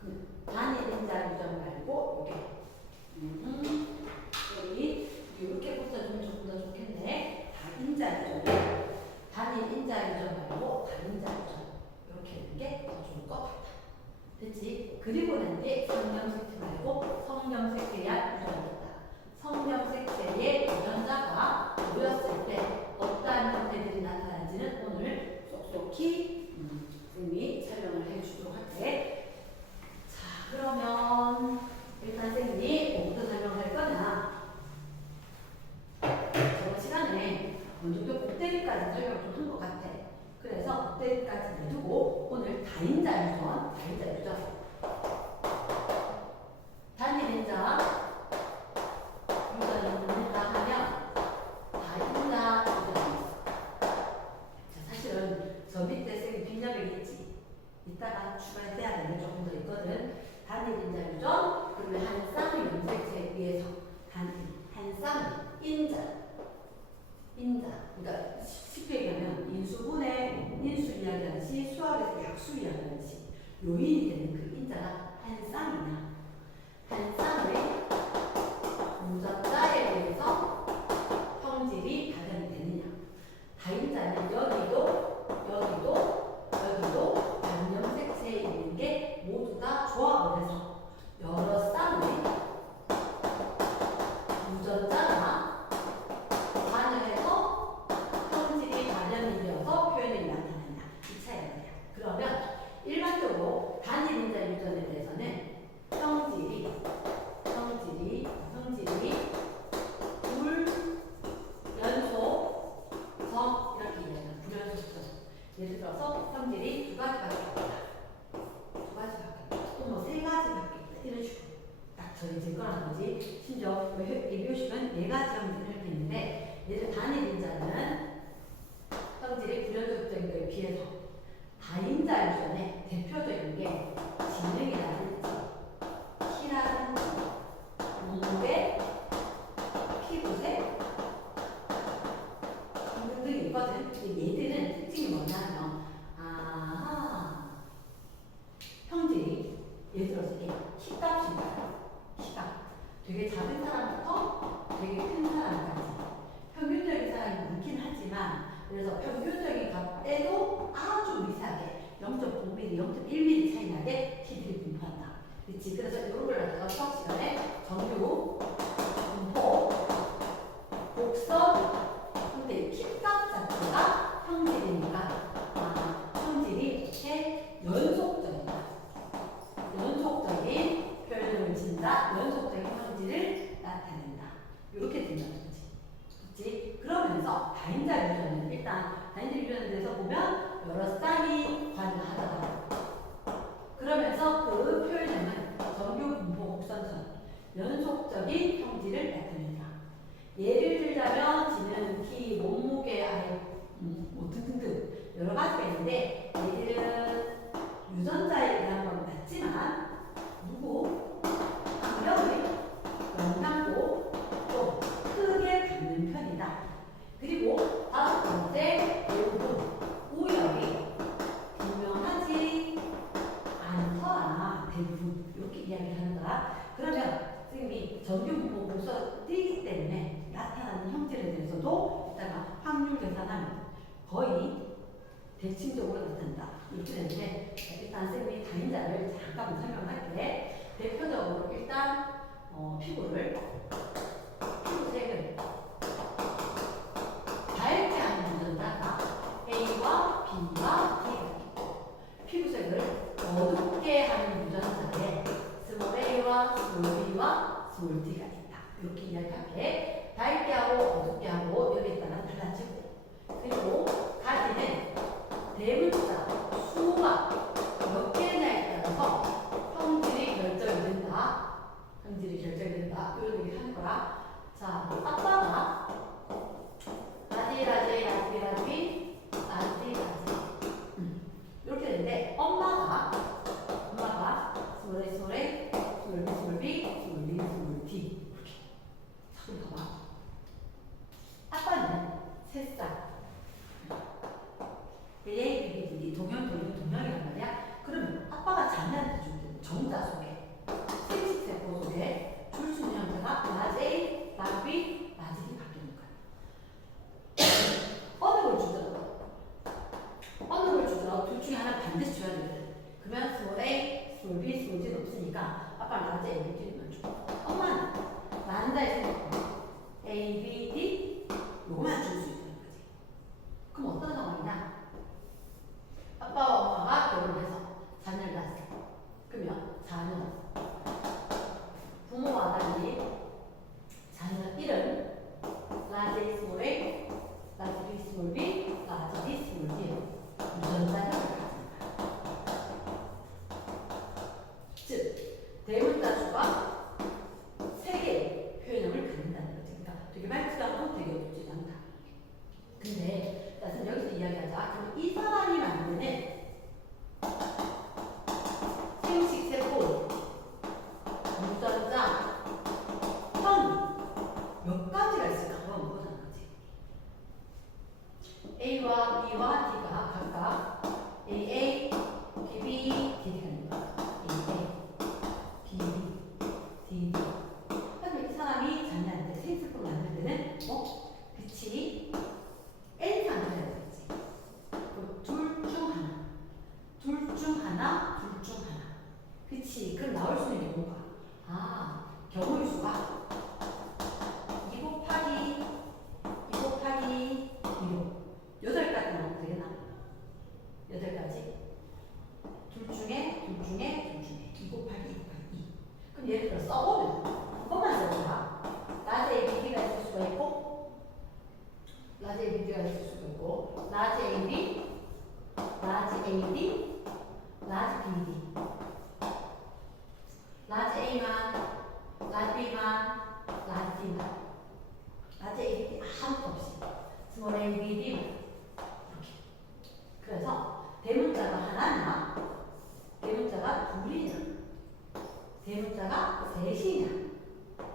그 단일인자 유전 말고 여기 이렇게부터 좀 조금 더 좋겠네. 다인자 유전, 단일인자 유전 말고 다인자 유전 이렇게 하는 게 더 좋을 것 같아. 됐지? 그리고 난 뒤에 성염색체 말고 성염색체야 유전이다. 성염색체에 유전자가 모였을 때 어떠한 형태들이 나타나는지는 오늘 쏙쏙히 선생님이 설명을 해주도록 할게. 자, 그러면 일단 선생님이 뭐부터 설명할 거냐. 저번 시간에 어느 정도 꼭대기까지 설명을 좀 한 것 같아. 그래서 꼭대기까지 내두고 오늘 다인자 유전, 단일인자 유전이 있는다 하면 다인자 유전이 있어. 자, 사실은 저 밑에 쓰기 빈자백이 있지. 이따가 추가해야 되는 조금 더 있거든. 단일인자 유전, 그러면 한 쌍의 염색체에 비해서 한 쌍의 그러니까 쉽게 얘기하면 인수분해, 인수 이야기하듯이 수학에서 약수 이야기하듯이 요인이 되는 그 인자가 한 쌍이냐. 한 쌍의 유전자에 대해서 성질이 발현이 되느냐. 다인자는 여기도 반염색체에 있는 게 모두 다 조합을 해서 여러 쌍의 유전자가 반응해서 성질이 발현이 되어서 표현이 나타나냐. 이 차이가 돼요. 그러면 일반적으로 단일인자 유전에 대해서는 성질이 불연속 성 이렇게 얘기하는 불연속성. 예를 들어서 성질이 두 가지밖에 없다. 또 뭐 세 가지밖에 없다. 이런 식으로 딱 정해질 거라는 거지. 심지어 예비호식은 네 가지 성질을 이렇게 있는데 예를 들어 단일인자는 성질이 불연속적인 것에 비해서 다인자 유전의 대표적인 게 지능이라든지 키라든지 몸무게, 피부색 등등이 있거든. 얘들은 특징이 뭐냐면 형질이 예를 들어서 이게 키값인가요? 키값 되게 작은 사람부터 되게 큰 사람까지 평균적인 사람이 많긴 하지만 그래서 평균적인 값에도 아주 미세하게 0.5mm, 0.1mm 차이 나게 키들이 분포한다. 그렇지? 그래서 이런 걸 갖다가 수학 시간에 정규, 분포, 곡선, 근데 키값 자체가 형질이니까 형질이 이렇게 연속적인 표현을 진다. 연속적인 형질을 나타낸다. 이렇게 된다는 거지. 그렇지? 그러면서 다인자 유전은 일단 다인자 유전에 대해서 보면 여러 쌍이 관여하더라. 그러면서 그 표현에는 정규, 분포, 곡선처럼 연속적인 형질을 나타낸다. 예를 들자면 지능, 키, 몸무게, 뭐 등등등 여러 가지가 있는데 얘들은 유전자에 의한 건 맞지만 환경의 영향도 좀 크게 받는 편이다. 그리고 다섯 부분에 대해서도 이따가 확률 계산하면 거의 대칭적으로 나타난다. 이렇게 되는데 일단 쌤이 다인자를 잠깐 설명할게. 대표적으로 일단 피부색을 밝게 하는 유전자가 A와 B와 D가 있고 피부색을 어둡게 하는 유전자에 스몰 A와 스몰 B와 스몰 D가 있다. 이렇게 이야기할게. 밝게 하고 어둡게 하고 여기에 따라 달라지고 그리고 가지는 대문자 수가 몇 개냐에 따라서 성질이 결정이 된다. 성질이 결정이 된다. 이런 얘기 하는 거야. 자, 아빠가 라지 이렇게 되는데 엄마가 스몰 A, 스몰 A, 스몰 B, 스몰 B, 스몰 D, 스몰 D 이렇게. 자, 봐봐. 아빠는 3살. A, B, D, D, 동형이란 말이야. 그러면 아빠가 자녀한테 준 정자 속에 생식세포 속에 줄 수 있는 형태가 라지 A, 라지 B, 라지 D 바뀌는 거야. 어느 걸 주더라도 둘 중에 하나 반드시 줘야 돼. 그러면 스몰 A, 스몰 B, 스몰 D는 없으니까 아빠는 라지 A, B, D만 줘. 엄마는 난자의 생각고 A, B, D 요거만 줄 수 있다는 거지. 그럼 어떤 상황이냐? 아빠와 엄마가 결혼해서 자녀를 낳았어. 그러면 자녀는 부모와 달리 자녀 1은 라지 A, 스몰 A, 라지 B, 스몰 B, 라지 D, 스몰 D 유전자형을 가진다. 즉 대문자 수가 3개의 표현형을 갖는다는 거지. 그러니까 되게 말지도 않고 되게 어렵지도 않다. 근데 나는 여기서 이야기하자. 그럼 이 사람이 만드는 생식세포 유전자 형이 몇 가지가 있을까? 한번 보자는 거지. A와 B와 D가 각각 AA, BB, D가 있는 거야. AA, BB, DD. 그럼 이 사람이 자녀한테 생식세포를 만들 때는 그치? N상을 해야 되겠지. 둘 중 하나. 그치? 그럼 나올 수 있는 경우가 경우의 수가 2 곱하기 2로 8가지 나오면 되겠나? 8가지? 둘 중에 2 곱하기 2. 그럼 예를 들어 써보면 한 번만 써보자. 라지 A, B가 있을 수가 있고 라지 A, B가 있을 수가 있고 라지 A, B, 라지 A, D, 라지 B, D 라지 A만, 라지 B만, 라지 D만 라지 A, B, D 아무것도 없이 스몰 A, B, D만 이렇게. 그래서 대문자가 하나냐 대문자가 둘이냐 대문자가 셋이냐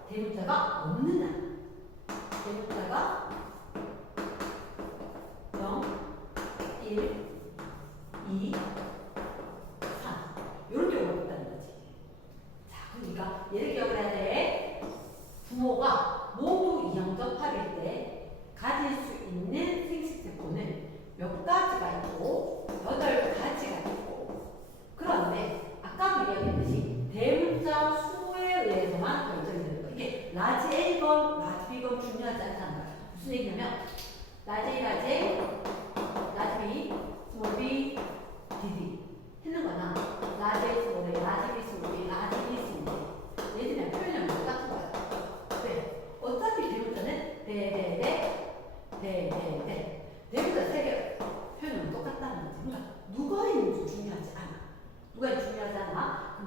대문자가 없느냐 대문자가 0, 1, 2, 3 이런 경우가 있다는 거지. 자, 그러니까 얘를 기억을 해야 돼. 부모가 모두 이형접합일 때 가질 수 있는 생식세포는 몇 가지가 있고 8가지가 있고 그런데 아까 얘기했듯이 대문자 수에 의해서만 결정이 되는 거야. 이게 라지 A건 라지 B건 중요하지 않다는 거야. 무슨 얘기냐면 라지 A, 라지 A, 라지 B, 스몰 B, DD 했는 거나 라지 A, 스몰 A, 라지 B, 스몰 B, 라지 D, 스몰 D 얘들은 표현이 똑같은 거야. 왜? 어차피 대문자는 대문자 3개 표현은 똑같다는 거지. 그러니까 누가 있는지 중요하지 않아. 그럼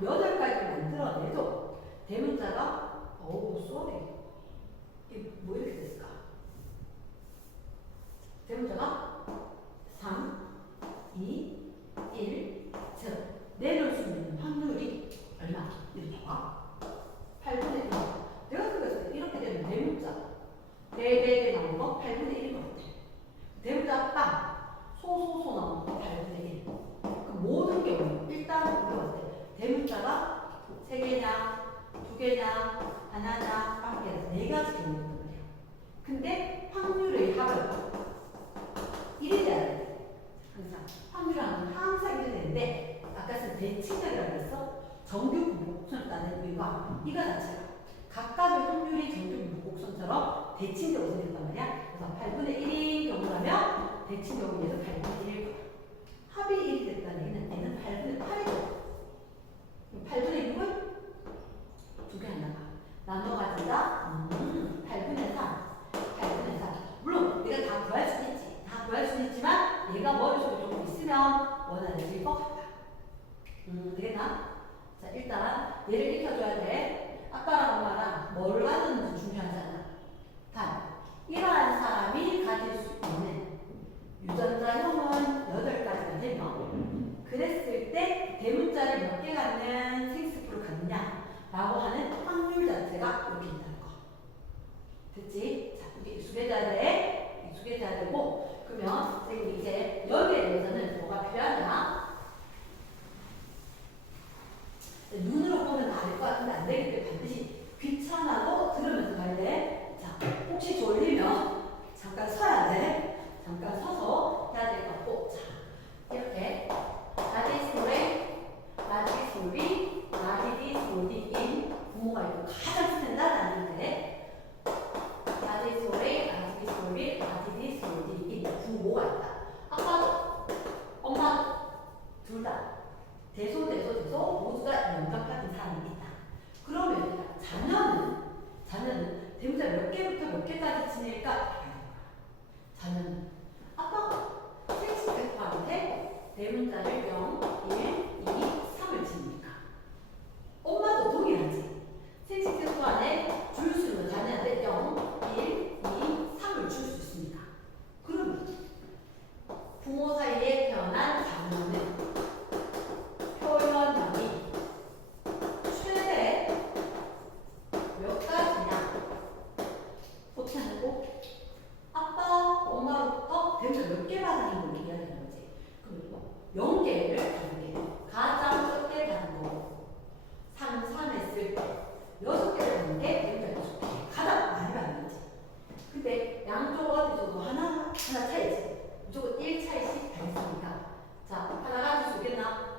8가지를 만들어내도 대문자가 쏘리 이게 뭐 이렇게 됐을까? 대문자가 3, 2, 1, 즉 내려올 수 있는 확률이 얼마? 이렇게 봐. 8분의 1. 내가 생각했을 때 이렇게 되면 대문자 나오는 거 8분의 1인 것 같아. 대문자 빵 소소소 나오는 거 8분의 1. 그 모든 경우 일단 우리가 봤을 때 대문자가 3개냐 2개냐 하나냐 빵개냐 4가지 경우가 있단 말이야. 근데 합은 1이 돼야 돼. 항상. 확률은 항상 1이 되는데 아까 쓴 대칭력이라고 했어. 정규 굴곡선을 따는 이유가 이거 자체가 각각의 확률이 정규 굴곡선처럼 대칭적으로 생겼단 말이야. 그래서 8분의 1인 경우라면 대칭적으로 얘도 8분의 1일 거야. 합이 1이 됐다는 얘기는 얘는 8분의 8이 돼. 8분의 6은 두 개 하나 나눠 가진다. 8분의 3. 8분의 3. 물론 내가 다 구할 수는 있지. 다 구할 수는 있지만 얘가 머릿속에 조금 있으면 원하는 것 같다. 되겠나? 자, 일단 얘를 익혀줘야 돼. 아빠랑 엄마랑 뭘 가졌는지 중요하잖아. 단, 이러한 사람이 가질 수 있는 유전자형은 8가지가 되면 그랬을 때 대문자를 몇 개 갖는 생스풀을 갖느냐 라고 하는 확률 자체가 이렇게 있다는 거. 됐지? 자, 이게 익숙해져야 돼. 익숙해져야 되고 그러면 선생님이 이제 여기에 대해서는 뭐가 필요하냐? 눈으로 보면 알 것 같은데 안 되기 때문에 반드시 귀찮아도 들으면서 가야 돼. 자, 혹시 졸리면 잠깐 서야 돼. 잠깐 서서 해야 될 것 같고, 자, 이렇게 라디 소레, 라디 소리, 라디디 소디인 부모가 있고 가장 스탠다드한데 라디 소레, 라디디 소리, 라디디 소디인 부모가 있다. 아빠도 엄마도 둘 다 대소 모두가 영접하는 사람이 있다. 그러면 자녀는 대문자 몇 개부터 몇 개까지 지낼까? 자녀는 아빠가 생식대포한테 대문자를 0, 1, 2, 3을 지니까 엄마도 동일하지. 생식대포 안에 줄 수 있는 자녀한테 0, 1, 2, 3을 줄 수 있습니다. 그러면 부모 사이에 태어난 자녀는 표현형이 최대 몇 가지냐? 어떻게 하고 아빠, 엄마로부터 대문자 몇 개 받는 걸 얘기하는 거지. 그리고 0개를 받는 게 가장 적게 받는 거고 3 했을 때 6개를 받는 게 대문자 6개 가장 많이 받는 거지. 근데 양쪽 어디서도 하나 차이지. 무조건 1차이씩 다 있으니까 자, 하나 가질 수 있겠나?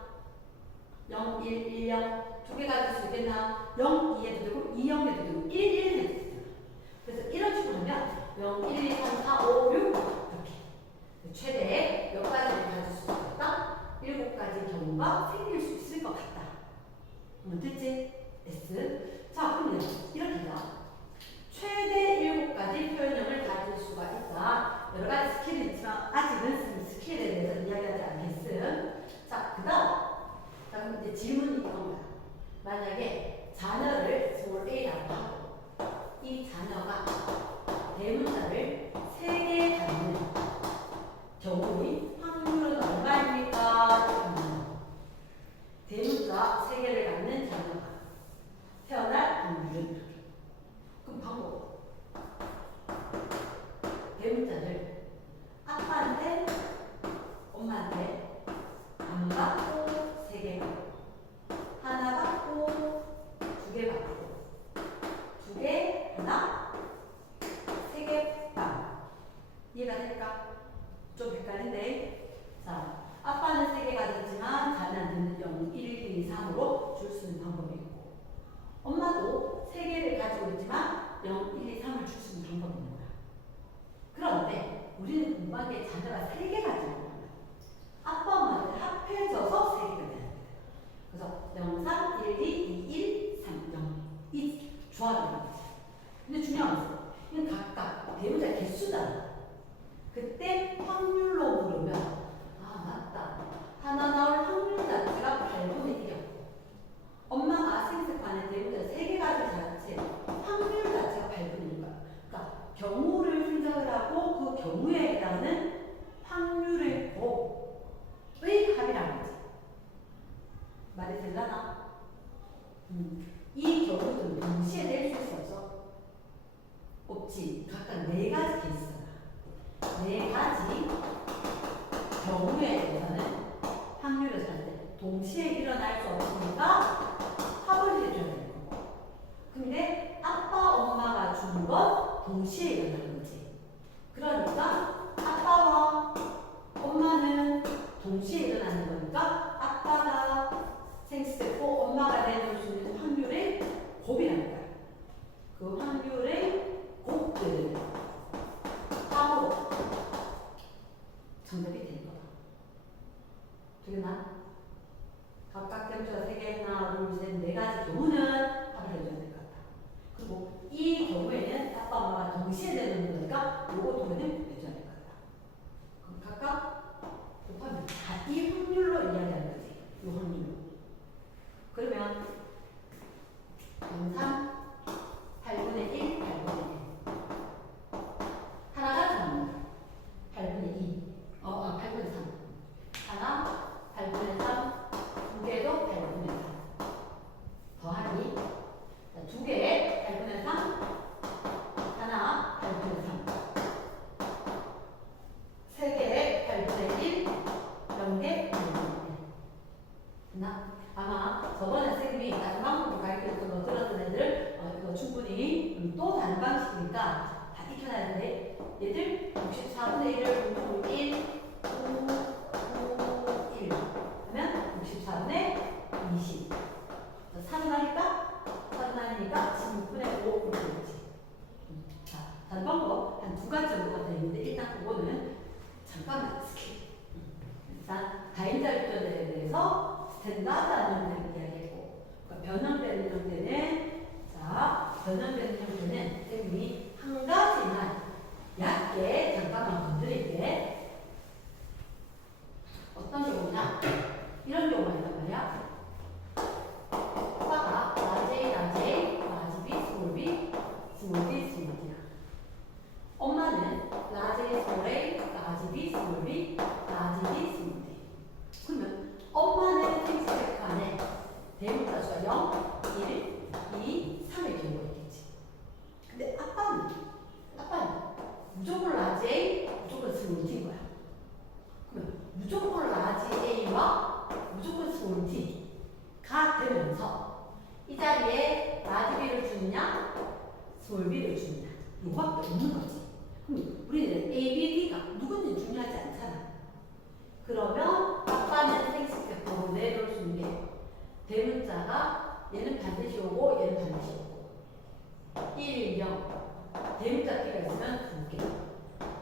0, 1, 1, 0 두 개 가질 수 있겠나? 0, 2에도 되고 2, 0에도 되고 1, 1 해도 되잖아. 그래서 이런 식으로 하면 0, 1, 2, 3, 4, 5, 6 이렇게 최대 몇 가지를 가질 수 있다? 7가지 경우가 생길 수 있을 것 같다. 됐지? S. 자, 그러면 이렇게 해요. 최대 7가지 표현형을 가질 수가 있다. 여러 가지 스킬이 있지만 아직은 스킬에 대해서 이야기하지 않겠음. 자, 그럼 이제 질문이 이런 거야. 만약에 자녀를 스몰 a라고 하고 이 자녀가 대문자를 3개 갖는 경우의 확률은 얼마입니까? 대문자 3개를 갖는 자녀가 태어날 확률은 그럼 방법 대문자를 아빠한테 엄마한테 안 받고 3개 받고 하나 받고 2개 받고 2개 하나 3개 받고 이해가 될까? 좀 헷갈린데 자 아빠는 3개 가졌지만 자녀한테는 0, 1, 2, 3으로 줄 수 있는 방법이 있고 엄마도 3개를 가지고 있지만 0, 1, 2, 3을 줄 수 있는 방법이 있는 거야. 그런데 우리는 공부한 게 자녀가 3개 가지고 있는 거야. 아빠 엄마한테 합해져서 3개가 되는 거야. 그래서 0, 3, 1, 2, 2, 1, 3, 0 이 조합이 되는 거지. 근데 중요한 것은 이건 각각 대문자 개수잖아. 그때 확률로 물으면 아 맞다. 하나 나올 확률 자체가 8분의 1이었고 엄마가 생색반에 대문자 3개 가질 자체 확률 자체가 8분의 1이야. 그러니까 경우를 생각을 하고 그 경우에 해당하는 확률을 곱의 합이라는 거지. 말이 되려나? 이 경우도 동시에 낼 수 있어 없어? 없지. 각각 4가지 케이스잖아. 4가지 경우에 대해서는 확률을 살 때 동시에 일어날 수 없으니까 합을 해줘야 되는 거고. 근데 아빠, 엄마가 준 건 동시에 일어나는 거지. 그러니까 정답이 되는 거다. 되겠나? 각각 대문자가 3개, 하나, 둘, 셋, 4가지 경우는 답을 해줘야 될 것 같다. 그리고 이 경우에는 아빠, 엄마가 동시에 되는 거니까 요거 두 개는 해줘야 될 것 같다. 그럼 각각 곱하면 이 확률로 이야기하는 거지. 이 확률로. 그러면 3, 8분의 1, 8분의 1. 하나가 정답. 8분의 2. 8분의 3. 하나, 8분의 3. 두 개도 8분의 3. 더하기. 두 개에 8분의 3. 하나, 8분의 3. 세 개에 8분의 1. 0개, 8분의 1. 됐나? 아마 저번에 선생님이 다른 방법으로 가르쳐줬던 거 들었던 애들 이거 충분히 또 다른 방식이니까 다 익혀놔야 되는데 얘들 64분의 1을 공통 1, 9, 9, 1 하면 64분의 20 사분하니까 16분의 5 이렇게 되지. 자, 다른 방법 한 2가지 정도가 되어 있는데 일단 그거는 잠깐만 스킵. 일단 다인자 유전에 대해서 스탠다드한 형태를 이야기했고, 그러니까 변형되는 형태는, 자, 변형되는 형태는 선생님이 한 가지만 얕게 잠깐만 건드릴게. 어떤 경우냐? 이런 경우가 있단 말이야. 아빠가 라지, 라지 B, 스몰 B, 스몰 B, 스몰 D야. 엄마는 라지, 스몰 A, 라지 B, 스몰 B, 라지 B, 스몰 D. 그러면 엄마는 생스펙 안에 대문자 수가 0, 1, 2, 3의 경우가 있겠지. 근데 아빠는 무조건 라지 A, 무조건 스몰 D인 거야. 그러면 무조건 라지 A와 무조건 스몰 D가 되면서 이 자리에 라지 B를 주느냐, 스몰 B를 주느냐 이거밖에 없는 거지. 그럼 우리는 A, B, D가 누군지 중요하지 않잖아. 그러면 아빠는 생스펙터로 내려올 수 있는 게 대문자가 얘는 반드시 오고 얘는 반드시 오고 1, 0 대문자 B가 있으면 2개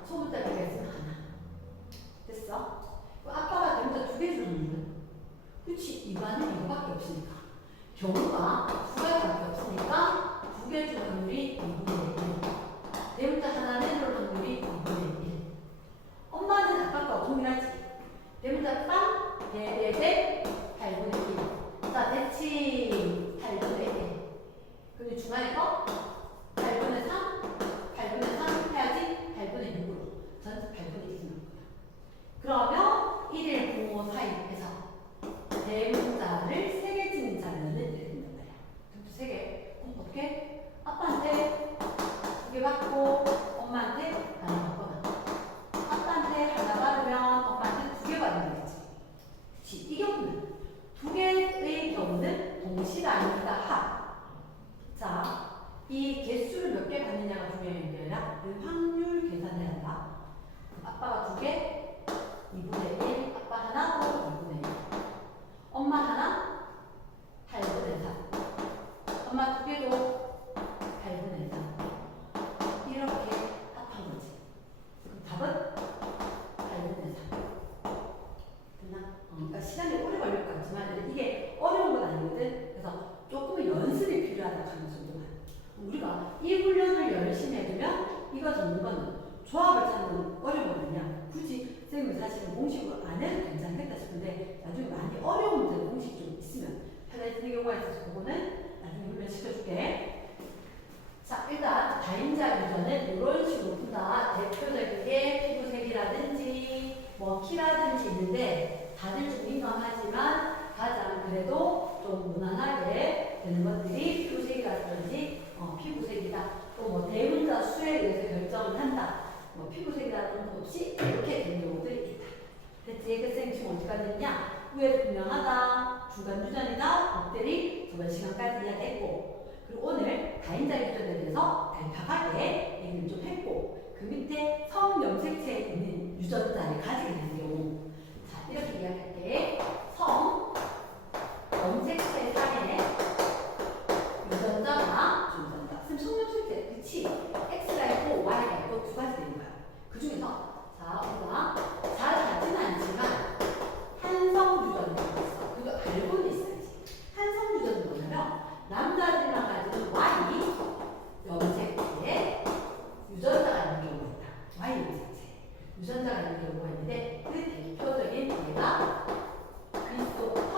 소문자 B가 있으면 하나. 됐어? 아빠가 대문자 2개 주는 이유는 그치 이반은 이거밖에 없으니까 경우가 2가지밖에 없으니까 2개 주는 확률이 2분의 1 대문자 하나 내려올 확률이 2분의 1 엄마는 아빠가 동일하지. 대문자 빵, 대대대 8분의 1. 자, 대칭 8분의 1. 그리고 중간에 거 8분의 3, 8분의 3 해야지 8분의 6으로. 전체 8분의 1이 나올 거야. 그러면 1일 부모 사이에서 대문자를 3개 치는 자면은 이렇게 된단 말이야. 대문자 3개. 그럼 어떻게? 아빠한테 2개 받고 엄마한테 하나 받거나. 아빠한테 하나 받으면 엄마한테 2개 받는 거지. 그치? 이 경우는 2개의 경우는 동시가 아니다. 합. 자, 이 개수를 몇 개 받느냐가 중요한 게 아니라 그 확률 계산해야 한다. 아빠가 2개, 2분의 1, 아빠 하나, 2분의 1. 엄마 하나, 8분의 3. 엄마 2개도 8분의 3. 이렇게 합한 거지. 그럼 답은 8분의 3. 됐나? 그러니까 시간이 오래 걸릴 것 같지만 이게 어려운 건 아니거든. 그래서 조금은 연습이 필요하다 하는 정도만. 우리가 이 훈련을 열심히 해두면 이거 적는 거는 조합을 찾는 어려움이냐. 굳이 선생님은 사실은 공식으로 안 해도 괜찮겠다 싶은데 나중에 많이 어려운 문제는 공식이 좀 있으면 편해지는 경우가 있어서 그거는 나중에 훈련 시켜줄게. 자, 일단 다인자 유전은 이런 식으로 푼다. 대표적인 게 피부색이라든지 뭐 키라든지 있는데 다들 좀 민감하지만 가장 그래도 좀 무난하게 되는 것들이 피부색이라든지 피부색이다. 또 뭐 대문자 수에 의해서 결정을 한다. 뭐 피부색이라는 것 없이 이렇게 되는 경우들이 있다. 대체 그 쌤 지금 어디까지 했냐? 위에 분명하다, 중간 유전이다, 엎드리 두 번 시간까지 이야기했고, 그리고 오늘 다인자 유전에 대해서 알파하게 얘기를 좀 했고, 그 밑에 성 염색체에 있는 유전자를 가지게 되는 경우, 자 이렇게 이야기할게. 성 염색체 상에 유전자가 유전자. 쌤 성염색체 그치? X가 있고 Y가 있고 2가지 되는 거야. 그 중에서 자 우리가 잘 경우가 있는데 그 대표적인 예가 귀속털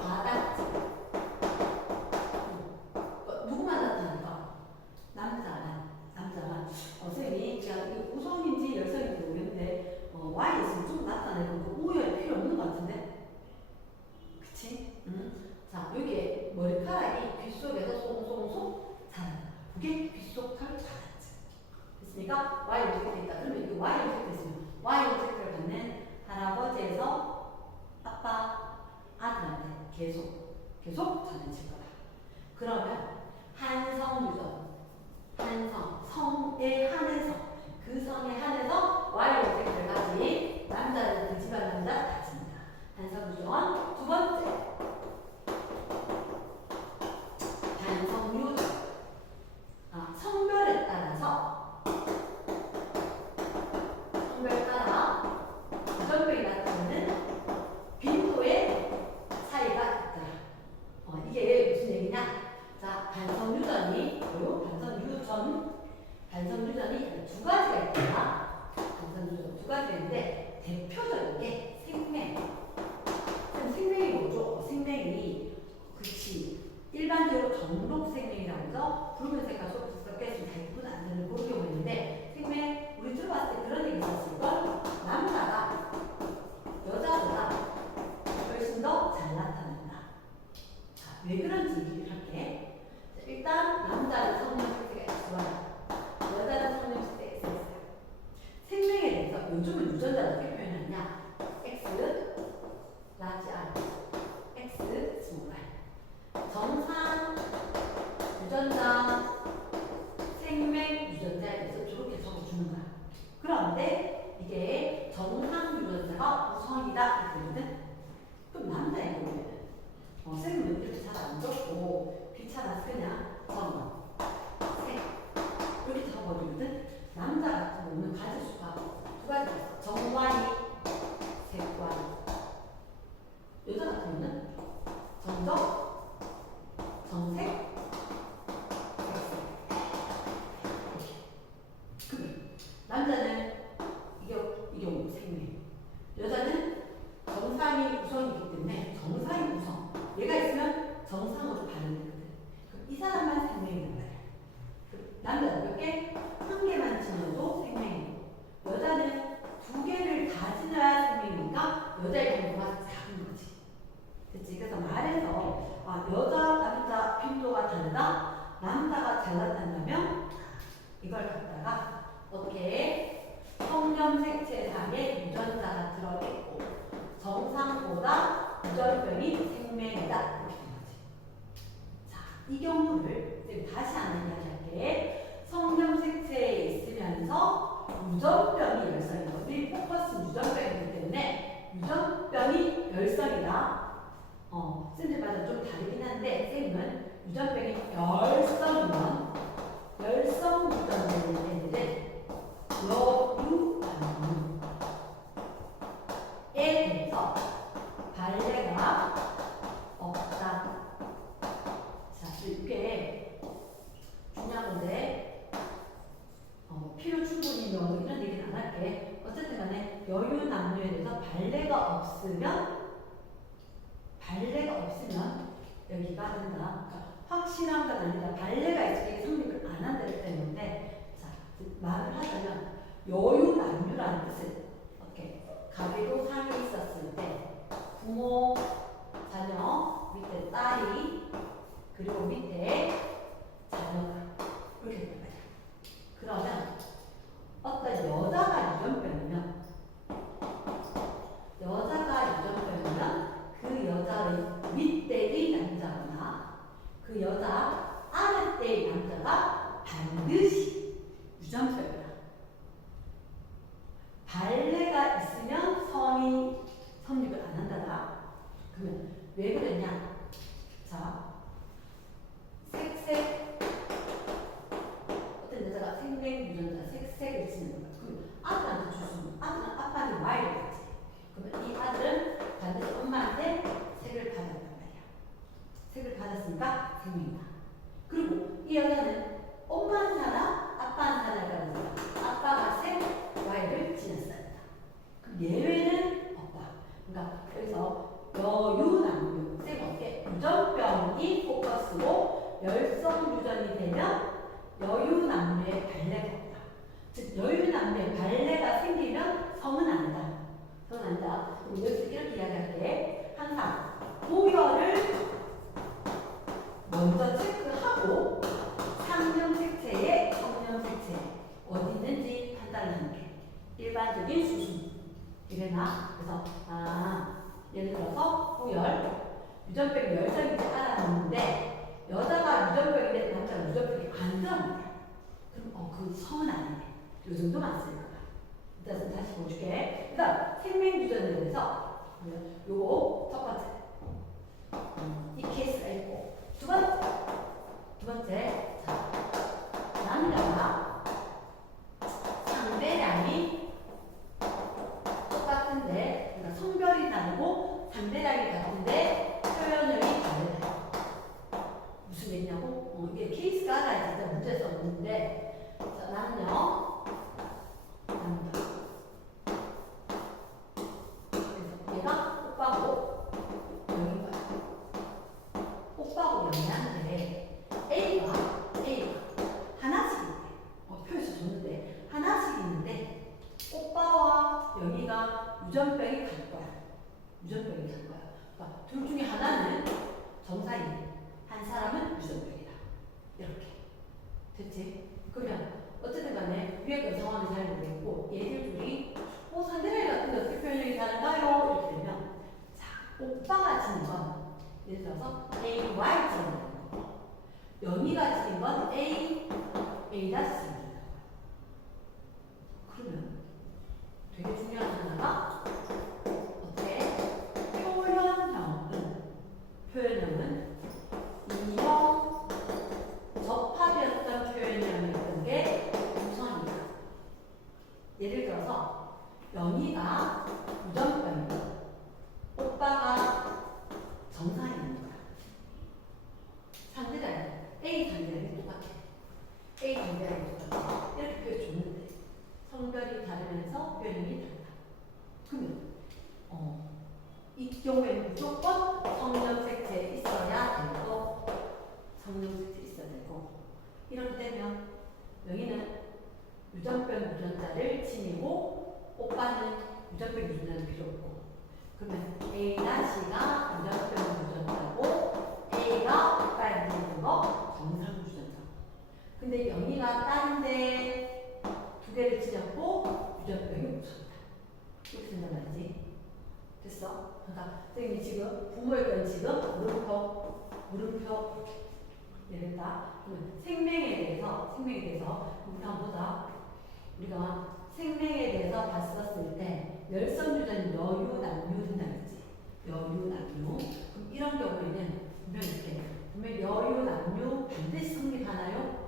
바닥지. 누구만 나타날까? 남자만. 선생님이 제가 이게 우성인지 열성인지 모르겠는데 Y에 있으면 좀 나타내고 그 우열이 필요 없는 것 같은데? 그치? 자, 여기에 머리카락이 귀 속에서 송송송 자란다. 그게 귀속털 바닥지. 됐습니까? Y 오젝트 있다. 그러면 이게 Y 오젝트 있으면 Y 오젝트를 갖는 할아버지에서 아빠, 아들한테 계속 전해질 거다. 그러면 한성, 성에 한해서 그 성에 한해서 Y 오젝트를 가진 남자는 그 집안 남자 가집니다. 한성유전. 두 번째, 한성유전. 성별에 따라 유전병이 나타나는 빈도의 차이가 있다. 이게 무슨 얘기냐? 자, 반성유전이 두 가지가 있다. 반성유전 두 가지가 있는데 대표적인 게 생맹. 생맹이 뭐죠? 생맹이 그치 일반적으로 정록생맹이라고 해서 붉은색과 초록색 섞여 있으면 잘 구분 안 되는 그런 경우가 있는데 생맹 우리 들어봤을 때 그런 얘기 있었을 걸. 남자가 여자보다 훨씬 더 잘 나타난다. 자, 왜 그런지 얘기를 할게. 자, 일단 남자는 성형색가 X와 여자는 성형색가 X였어요. 생명에 대해서 요즘은 유전자를 어떻게 표현하냐? X, 라지 R, X, 스몰 R. 정상 유전자, 생명 유전자에 대해서 저렇게 적어주는 거야. 그런데 이게 정상 유전자가 우성이다 이거거든. 그럼 남자의 경우에는 쌤은 이렇게 잘 안 적고 귀찮아서 그냥 색 이렇게 적어버리거든. 남자 같은 경우는 가질 수가 두 가지가 있어. 정관이, 색관이. 여자 같은 경우는 정적, 정색, 남자는 이게 생명. 여자는 정상이 우성이기 때문에 정상이 우성. 얘가 있으면 정상으로 발현되거든. 그럼 이 사람만 생명이란 말이야. 남자는 몇 개? 한 개만 지녀도 생명이고 여자는 두 개를 다 지녀야 생명이니까 여자의 빈도가 작은 거지. 됐지? 그래서 말해서 여자, 남자 빈도가 다르다. 남자가 잘 나타난다면 이걸 갖다가 어떻게 성염색체상에 유전자가 들어있고 정상보다 유전병이 생명이다 이렇게 된 거지. 자, 이 경우를 다시 한번 이야기할게. 성염색체에 있으면서 유전병이 열성이고 우리 포커스는 유전병이기 때문에 유전병이 열성이다. 쌤들마다 좀 다르긴 한데 쌤은 유전병이 열성이면 열성 유전자를 얘네들은 여유반응에 대해서 발레가 없다. 자, 이게 중요한 건데 필요 충분히 뭐 이런 얘기는 안 할게. 어쨌든 간에 여유 남녀에 대해서 발레가 없으면 여기가 된다. 그러니까 확실한 건 아니다. 발레가 있을 때 성립을 안 한다는 때문에 자, 말을 하자면 여유 남유라는 뜻은 어떻게 가비도 상이 있었을 때 부모, 자녀, 밑에 딸이 그리고 밑에 자녀가 이렇게 된단 말이야. 그러면 어떤 여자가 유전병이면 그 여자의 윗대의 남자거나 그 여자 아랫대의 남자가 반드시 유전병이야. 발레가 있으면 성이 성립을 안 한다다. 그러면 왜 그랬냐? 자, 색색 어떤 여자가 생명 유전자 색색을 쓰는 거야. 그럼 아들한테 줄 수 있는 아들은 아빠한테 Y를 받지. 그러면 이 아들은 반드시 엄마한테 색을 받았단 말이야. 색을 받았으니까 생명이다. 그리고 이 여자는 엄마는 하나, 아빠는 하나라는 거야. 아빠가 색, Y를 예외는 없다. 그러니까 여기서 여유남유 쌤 어때? 유전병이 포커스고 열성유전이 되면 여유남유의 발레가 없다. 즉 여유남유의 발레가 생기면 성은 아니다. 성은 아니다. 그럼 여기서 이렇게 이야기할게. 항상 도열을 먼저 체크하고 상념색체의 성념색체 어디 있는지 판단하는 게 일반적인 수준. 이래나? 그래서 예를 들어서 호열 유전병이 열성인지 알아봤는데 여자가 유전병인데 남자가 유전병이 안 들어간다. 그럼 그 성은 아니네. 요 정도만 쓸 거야. 일단 다시 보여줄게. 일단 생명유전에 대해서 요거 첫 번째 이 케이스가 있고 두 번째 자, 남자가 상대량이 똑같은데 그러니까 성별이 다르고 상대량이 같은데 표현형이 다르다. 무슨 얘기냐고? 이게 케이스가 알아야 진짜 문제 썼는데 자, 남녀 그래서 얘가 오빠고 여기가 오빠고 영희한테 A가 하나씩 있대. 표에서 줬는데 하나씩 있는데 오빠와 영희가 유전병이 갈 거야. 유전병이 갈 거야. 그러니까 둘 중에 하나는 정상이, 한 사람은 유전병이다. 이렇게 됐지? 그러면 어쨌든 간에 위에 그 상황이 잘 모르겠고 얘들 둘이 상대방이 같은데 어떻게 표현력이 다른가요? 이렇게 되면 자 오빠가 지는 건 예를 들어서 A, Y 지는 거 영희가 지는 건 A, A-다 지는 거 그러면 되게 중요한 하나가 어때? 표현형은 이형 접합이었던 표현형이었던 게 우선이다. 예를 들어서 영희가 유전병이고 오빠가 정상이라는 거야. 상대량이 A 상대량이 똑같아. A 상대량이 똑같아. 이렇게 표현해줬는데 성별이 다르면서 표현이 다르다. 그러면 이 경우에는 무조건 성념색체 있어야 되고 성념색체 있어야 되고 이렇게 되면 영희는 유전병 유전자를 지니고 오빠는 유전병 유전자는 필요 없고 그러면 A-C가 유전병 유전자고 A가 오빠에 지니는 거 정상 유전자고 근데 영희가 다른데 두 개를 지녔고 유전병이 없었다. 이렇게 된단 말이지. 됐어? 그러니까 선생님이 지금 부모의 건 지금 물음표 이랬다. 그러면 생명에 대해서 우리 한번 보자. 우리가 생명에 대해서 봤었을 때 열성유전 여유 남유 된다 그랬지. 여유 남유. 그럼 이런 경우에는 분명히 여유 남유 반드시 성립하나요?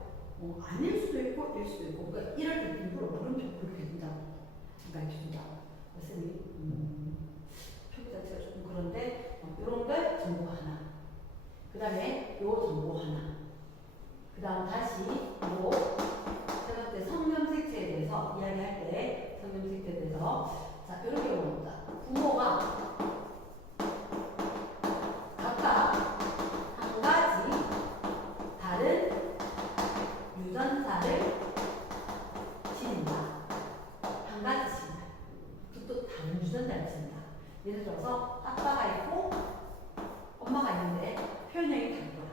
아닐 수도 있고 일 수도 있고 그러니까 이럴 때 일부러 물음표 그렇게 된다고 그러니까 이렇게 준다고. 표기 자체가 조금 그런데 이런 걸 정보 하나 그 다음에 요 정보 하나 그 다음 다시 요 세 번째 성념색체에 대해서 이야기할 때 성념색체에 대해서 자 이런 경우입니다. 부모가 각각 한 가지 다른 유전자를 지닌다. 한 가지씩 또 다른 유전자를 지닌다. 예를 들어서 아빠가 있고 엄마가 있는데 표현형이 다른 거야.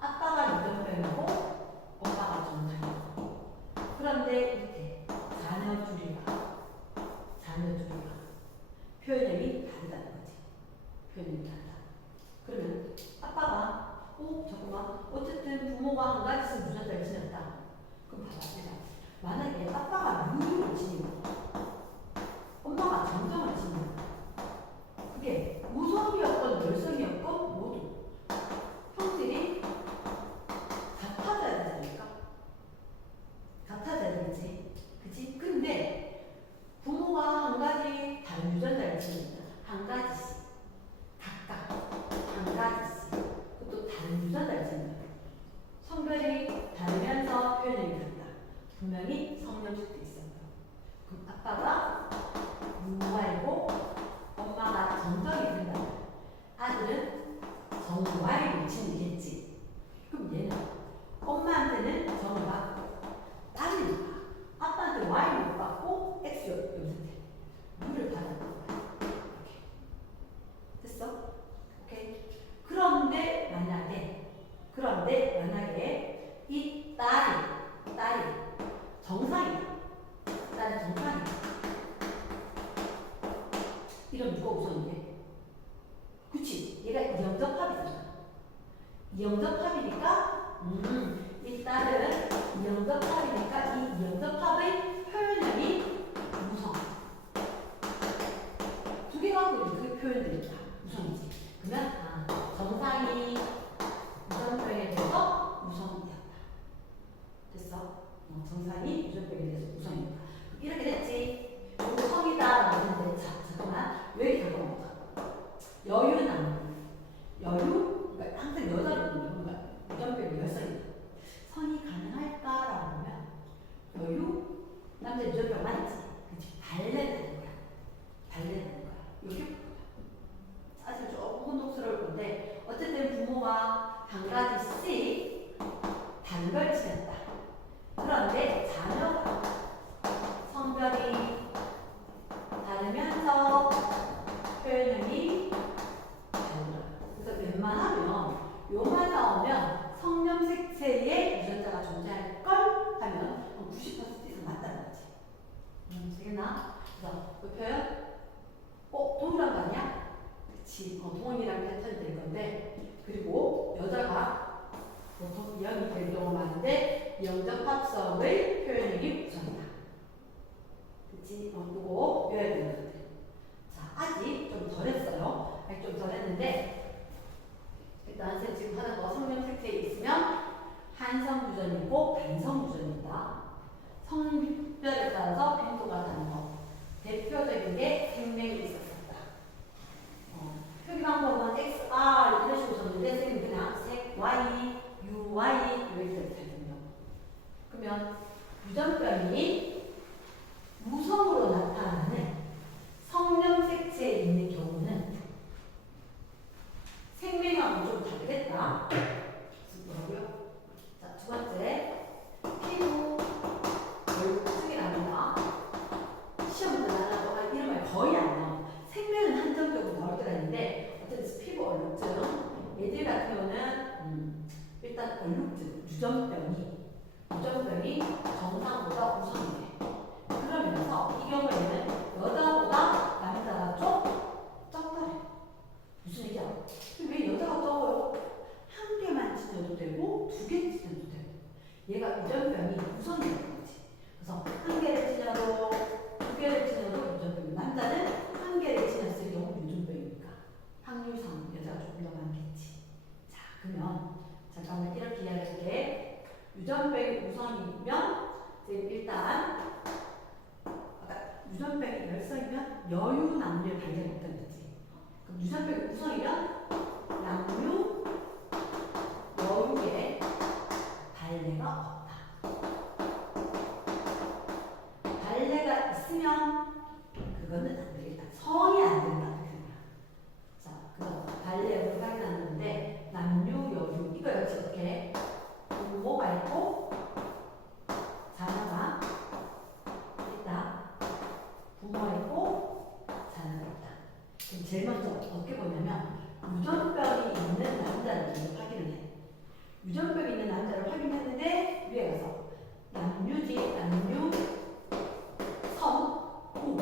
아빠가 유전병이고 엄마가 정상이고 그런데 이렇게 자녀 둘이가 표현형이 다르다는 거지. 표현형이 다르다. 그러면 아빠가 잠깐만 어쨌든 부모가 한 가지씩 유전자를 지녔다. 그럼 봐봐. 만약에 아빠가 유를 지니고 엄마가 정정을 지니고 그게 이런 누가 우선이게? 그치? 얘가 이영접합이잖아. 이영접합이니까 일단은 이영접합이니까 이 이영접합의 표현량이 우선. 두 개 갖고 그 표현되니까 우선이지. 그러면 정상이 유전병에 대해서 우선이었다. 됐어? 정상이 유전병에 대해서 우선이었다. 이렇게 됐지. 우선이다라고 했는데 잠깐만 왜 이렇게 잠깐만 여유는 여유? 그러니까 항상 여자를 보면 유전병이 열성이다. 선이 가능할까라고 하면 여유? 남자 유전병 맞지? 그치? 발레되는 거야. 발레되는 거야. 이게 사실 조금 혼동스러울 건데 어쨌든 부모가 한 가지씩 단걸 치렀다. 그런데 자녀가 성별이 다르면서 표현력이 다르다. 그래서 웬만하면 요만 나오면 성염색체의 유전자가 존재할 걸 하면 90% 이상 맞다는 거지. 되겠나? 그래서 그 표현 동일한 거 아니야? 그치. 동일한 패턴이 될 건데 그리고 여자가 보통 이형이 될 경우가 많은데 영접합성의 표현력이 우선이다. 그치? 그거 외워야 되는 것들. 자, 아직 좀 덜했어요. 아직 좀 덜했는데 일단 선생님 지금 하는 거 성염색체에 있으면 한성유전이고 단성유전이다. 성별에 따라서 빈도가 다른 거. 대표적인 게 생명이 있었었다. 표기 방법은 XR 이런 식으로 썼는데 선생님 그냥 색 Y, UY 이렇게 되거든요. 그러면 유전병이 무성으로 나타나는 성염색체에 있는 경우는 생명하고 좀 다르겠다. 뭐라고요? 자, 두 번째 피부 얼굴증이 납니다. 시험도 나라고 이런 말 거의 안 나와. 생명은 한정적으로 나올 때가 있는데 어쨌든 피부 얼룩증 얘들 같은 경우는 일단 얼룩증 유전병이 정상보다 우선이래. 그러면서 이 경우에는 여자보다 남자가 좀 적다래. 무슨 얘기야? 왜 여자가 적어요? 한 개만 지녀도 되고 두 개 지녀도 되고 얘가 유전병이 우선이라는 거지. 그래서 한 개를 지녀도 두 개를 지녀도 유전병이 남자는 한 개를 지녔을 경우 유전병이니까 확률상 여자가 조금 더 많겠지. 자 그러면 잠깐만 이렇게 이야기할게. 유전병이 우선이면 일단 유전병이 열성이면 여유 남녀의 발견이 없다는 거지. 그럼 유전병이 우선이면 남녀 여유의 발레가 없다. 발레가 있으면 그거는 안 되겠다. 성이 안 된다. 자, 그래서 발레로 확인하는데 남녀 여유 이거 역시 어떻게 부모가 있고 자녀가 있다. 부모가 있고 자녀가 있다. 그럼 제일 먼저 어떻게 보냐면 유전병이 있는 남자를 먼저 확인을 해. 유전병이 있는 남자를 확인했는데 위에 가서 남유지, 남유, 성, 우,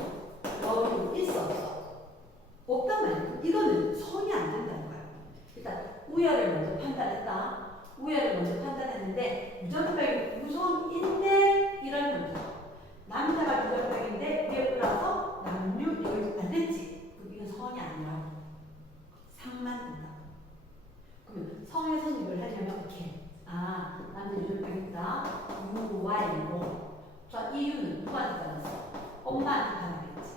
여유 있어 없어? 없단 말이야. 이거는 성이 안 된다는 거야. 일단 우열을 먼저 판단했다. 우열을 먼저 판단했는데 유전병이 우선인데 이런 문제. 남자가 유전병인데 위에 올라서 남유, 여유 안 됐지. 그럼 이건 성이 아니라 상만 된다. 그러면 성의 선입을 하려면 어떻게? 남자 유전병 있다. UY고. 자, 이 U는 누구한테 받았어? 엄마한테 받았겠지.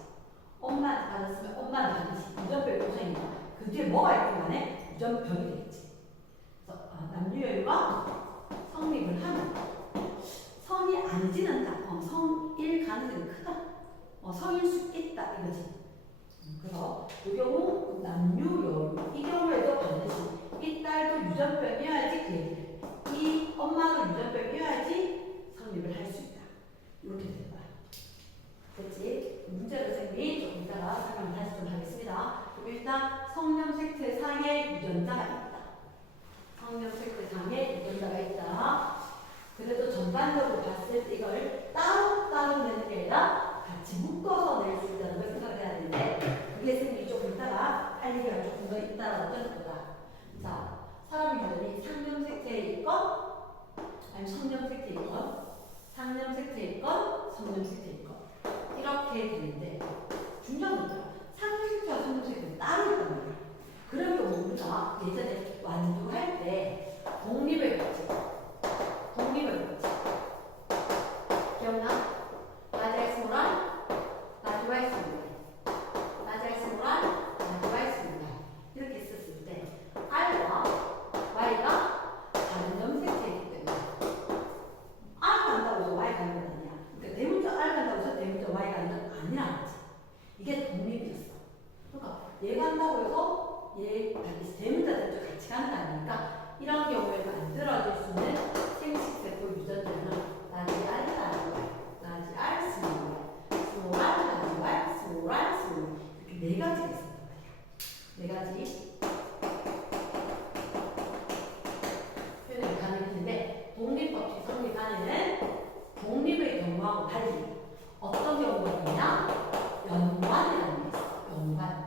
엄마한테 받았으면 엄마는 반드시 유전병이 우선이다. 그 뒤에 뭐가 있든 간에 유전병이 되겠지. 그래서 남유여유가 성립을 하면 성이 아니지는 않다. 성일 가능성이 크다. 성일 수 있다 이거지. 그래서 이 경우 남유여유 이 경우에도 반드시 이 딸도 유전병이어야지 이 엄마도 유전병이어야지 성립을 할 수 있다. 이렇게 되는 거야. 됐지? 문제를 선생님이 조금 이따가 설명 다시 좀 하겠습니다. 그럼 일단 성염색체 상에 유전자가 있다. 성염색체 상에 유전자가 있다. 그래도 전반적으로 봤을 때 이걸 따로따로 내는 게 아니라 같이 묶어서 낼 수 있다는 걸 생각해야 되는데 그게 청렴색 테이건, 상념색 테이건, 섬념색 테이건 이렇게 되는데 중요한 건 상념색과 섬념색은 따로 있단 말이야. 그러면 우리가 예전에 완주할 때 독립을 했지. 독립을 했지. 기억나? 라지알스모란 라지알스모란 라지알스모란 라지알스모란 이렇게 썼을 때 R과 Y가 다른 염색체이기 때문에 R 간다고 해서 Y 가는 건 아니야. 그러니까 대문자 R 간다고 해서 대문자 Y 가는 건 아니라는 거지. 이게 독립이었어. 그러니까 얘 간다고 해서 얘 대문자들도 같이 가는 거 아니니까 이런 경우에 만들어질 수 있는 생식세포 유전자는 라지알, 라지알, 스모랄, 라지알, 스모랄, 스모랄 이렇게 네 가지가 있었단 말이야. 네 가지 표현을 가능했는데 독립법칙 성립안에는 독립의 경우하고 달리 어떤 경우가 있냐? 연관이라는 게 있어. 연관.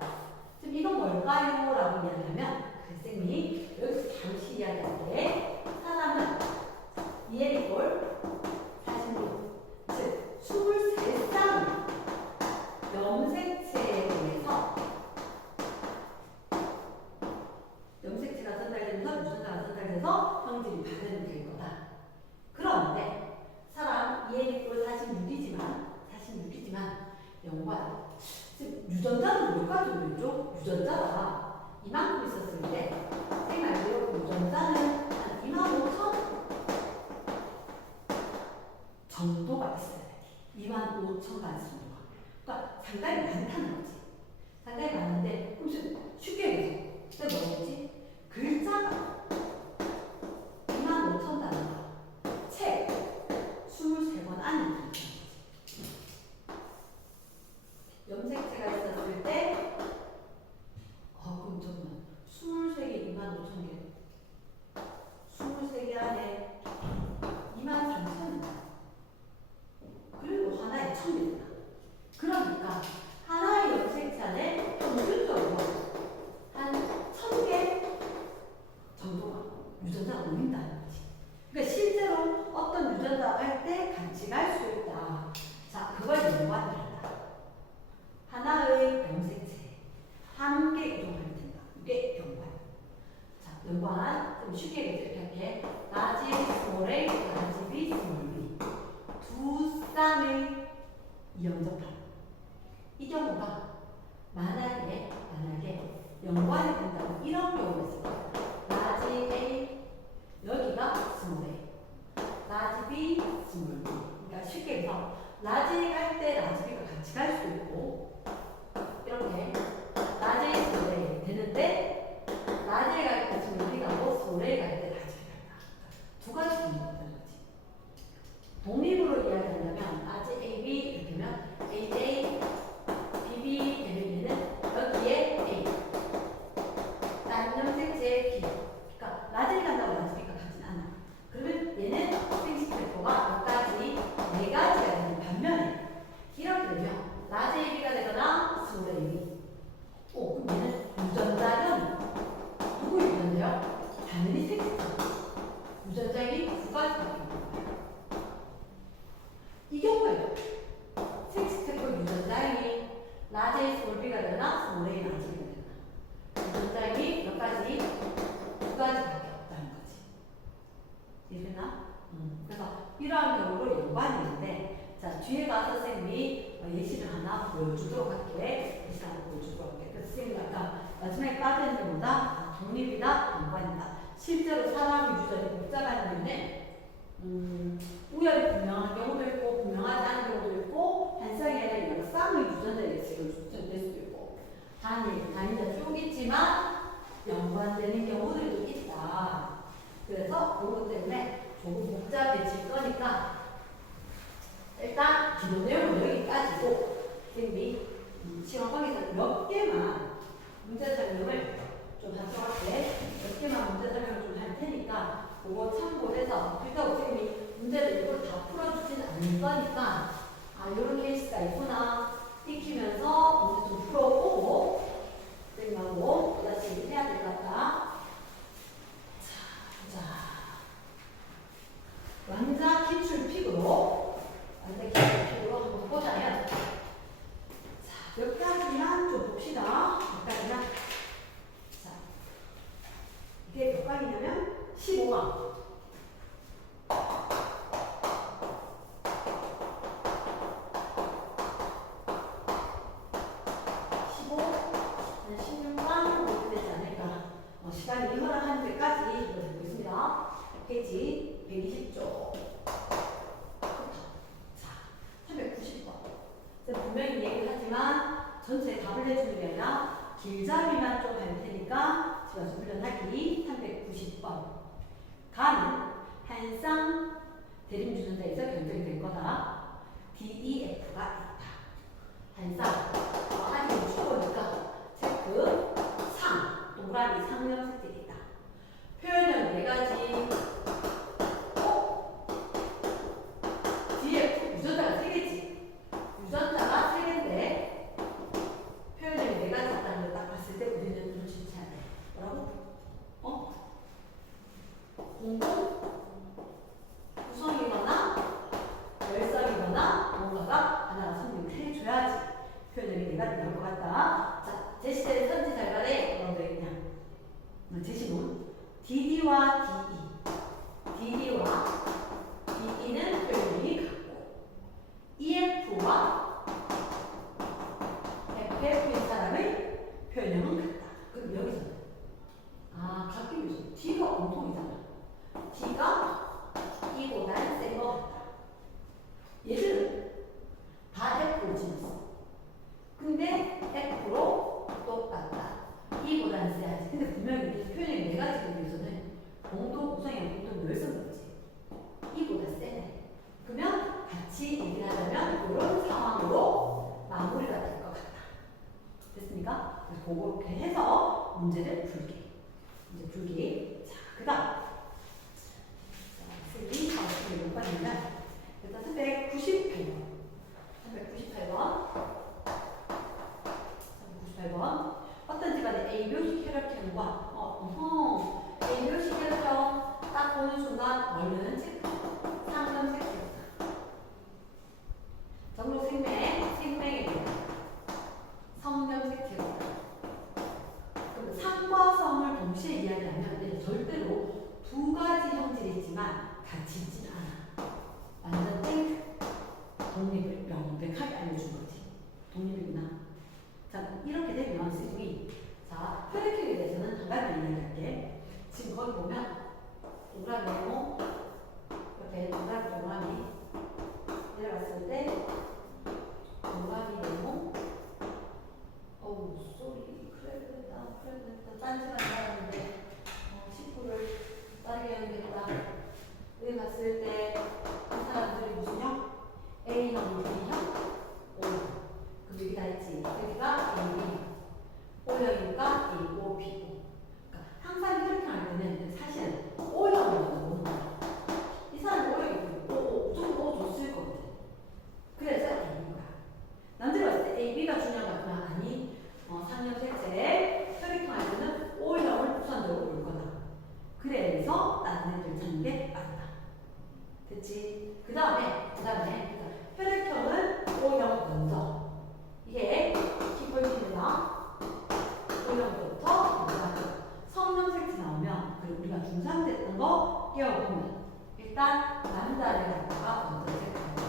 지금 이건 뭘까요? 라고 이야기하면 선생님이 여기서 잠시 이야기하는데 사람은 이해리골 46, 즉 23쌍 염색체에 의해서 염색체가 전달되면서 유전자가 전달돼서 형질이 발현될 거다. 그런데 사람 이해리골 46이지만 연관 즉 유전자는 몇 가지로 있죠? 유전자가 이만큼 있었을 때 생말대로 유전자는 한 25,000 정도가 있어야 돼. 25,000가지 정도가. 그러니까 상당히 많다는 거지. 상당히 많은데 그럼 쉽게 얘기해서 그때 뭐겠지? 글자가 25,000단어가 책 23권 안에 들어있는 거지. 염색체가 있었을 때 그럼 잠깐만 23개 25,000개 23개 안에 23,000원 그리고 하나에 1,000개다. 그러니까 하나의 염색체 안에 평균적으로 한 1,000개 정도가 유전자가 모인다는 거지. 그러니까 실제로 어떤 유전자가 할 때 같이 갈 수 있다. 자, 그걸 연관을 한다. 하나의 염색체 한 개 이동하면 된다. 이게 연관. 자, 연관 좀 쉽게 이렇게 라지 스몰 A, 라지 B, 스몰 B 두 쌍의 이염접합. 이 경우가 만약에 연관이 된다면 이런 경우가 있어요. 라지 A 여기가 스몰 A, 라지 B, 스몰 B. 그러니까 쉽게 해서 라지 A 갈 때 라지 B가 같이 갈 수도 있고 이렇게 라지 A, 스몰 A 되는데 라지 A 갈 때 스몰 B 가고 스몰 A 갈 때 라지 B 간다. 두 가지 경우가 있다는 거지. 독립으로 이야기한다면 라지 AB 이렇게 하면 AJ, BB 되는 여기에 A 다른 염색체의 B. 그러니까 라지 간다고 라지 B가 가진 않아. 그러면 얘는 생식세포가 여기까지 네 가지가 되는 반면에 이렇게 되면 라지 AB가 되거나 스몰 AB. 그럼 얘는 유전자는 누구 유전자요? 당연히 생식세포. 유전자이 두 가지밖에 없는 거예요. 이 경우에요. 생식세포 유전자이 라지 A 스몰 B가 되거나 스몰 A 라지 B가 되거나 유전자이 몇 가지? 두 가지밖에 없다는 거지. 이해되나? 그래서 이러한 경우로 연관이 있는데 자 뒤에 가서 선생님이 예시를 하나 보여주도록 할게. 예시를 하나 보여주도록 할게. 그래서 선생님이 아까 마지막에 빠진 경우다 독립이다 연관이다. 실제로 사람 유전이 복잡한 이유는 우열이 분명한 경우도 있고 분명하지 않은 경우도 있고 한 쌍이 아니라 여러 쌍의 유전자의 수도 있고 단위가 쭉 있지만 연관되는 경우들도 있다. 그래서 그것 때문에 조금 복잡해질 거니까 일단 기본 내용은 여기까지고 선생님이 시험 방에서 몇 개만 문제 설명을 좀 하도록 할게. 몇 개만 문제 설명을 좀 할 테니까 그거 참고해서 그렇다고 선생님이 문제를 이걸 다 풀어주진 않을 거니까 이런 케이스가 있구나 익히면서 문제 좀 풀어보고 선생님하고 또다시 해야 될 것 같다. 자, 보자. 전체에 답을 내주는 게 아니라 길잡이만 좀 할 테니까 집에서 훈련하기 390번. 가는 한 쌍 대림주전자에서 결정이 될 거다. DEF가 있다. 한 쌍. 아직 초보니까 체크. 상. 동그라미 상형 색깔이 있다. 표현은 네 가지. 뒤에 유전자가 세 개지. 유전자가 세 개인데 표현이 네 가지 있다는 걸 딱 봤을 때 우리는 눈치 채야 돼. 뭐라고? 공동 구성이거나 열성이거나 뭔가가 하나 성립을 해줘야지 표현력이 네 가지 나올 것 같다. 자, 제시된 선지 결과에 뭐라고 되어 있냐? 제시문 DD와 DE. DD와 DE는 표현력이 같고 EF와 FF인 사람의 표현력은 같다. 그럼 여기서는 같기 위해서 D가 공통이잖아. D가 E보다 센 것 같다. 얘들은 다 F를 지냈어. 근데 F로 똑같다. E보다는 세야지. 근데 분명히 이렇게 표현이 네 가지에 대해서는 공동 구성이랑 공동 열성이지. E보다 세네. 그러면 같이 얘기를 하자면 이런 상황으로 마무리가 될 것 같다. 됐습니까? 그래서 그렇게 해서 문제를 풀기. 이제 풀기. 자, 그 다음. 쓰기. 몇 번입니다. 일단 398번. 398번. 어떤 집안의 A묘식 혈액형과 A묘식 혈액형 딱 보는 순간 얼른 체크. 상점 체크였다. 정로 생명에 대한 성명 체크였다. 그럼 상과 성을 동시에 이야기하면 절대로 두 가지 형질이 있지만 같이 있진 않아. 완전 땡. 독립을 명백하게 알려준 거지. 독립이구나. 자, 이렇게 되면 쌤이 혈액형에 대해서는 한 가지 이야기할게. 지금 거기 보면 동그라미 네모 이렇게 동그라미 내려갔을 때 동그라미 네모 쏘리 그랬다 딴 시간 나갔는데 식구를 빠르게 연결했다. 여기 갔을 때 이 사람들이 무슨 형? A형, B형, O형. 그럼 여기 다 있지. 여기가 A, O형이니까 A, O, B, O. 그러니까 항상 혈액형 할 때는 사실은 O형을 먼저 보는 거야. 이 사람이 O형이고 좀 O 줬을 거거든. 그래서 A인 거야. 남들이 봤을 때 A, B가 중요하구나. 아니, 상형 색채 혈액형 할 때는 O형을 우선적으로 볼 거다. 그래서 다른 애들 찾는 게 맞다. 됐지? 그 다음에 혈액형은 O형 먼저. 이게 키폴틴이나 O형부터 성형 색채 나오면 그리고 우리가 중상됐던 거 끼워보면 일단 남자를 갖다가 먼저 체크해야 돼.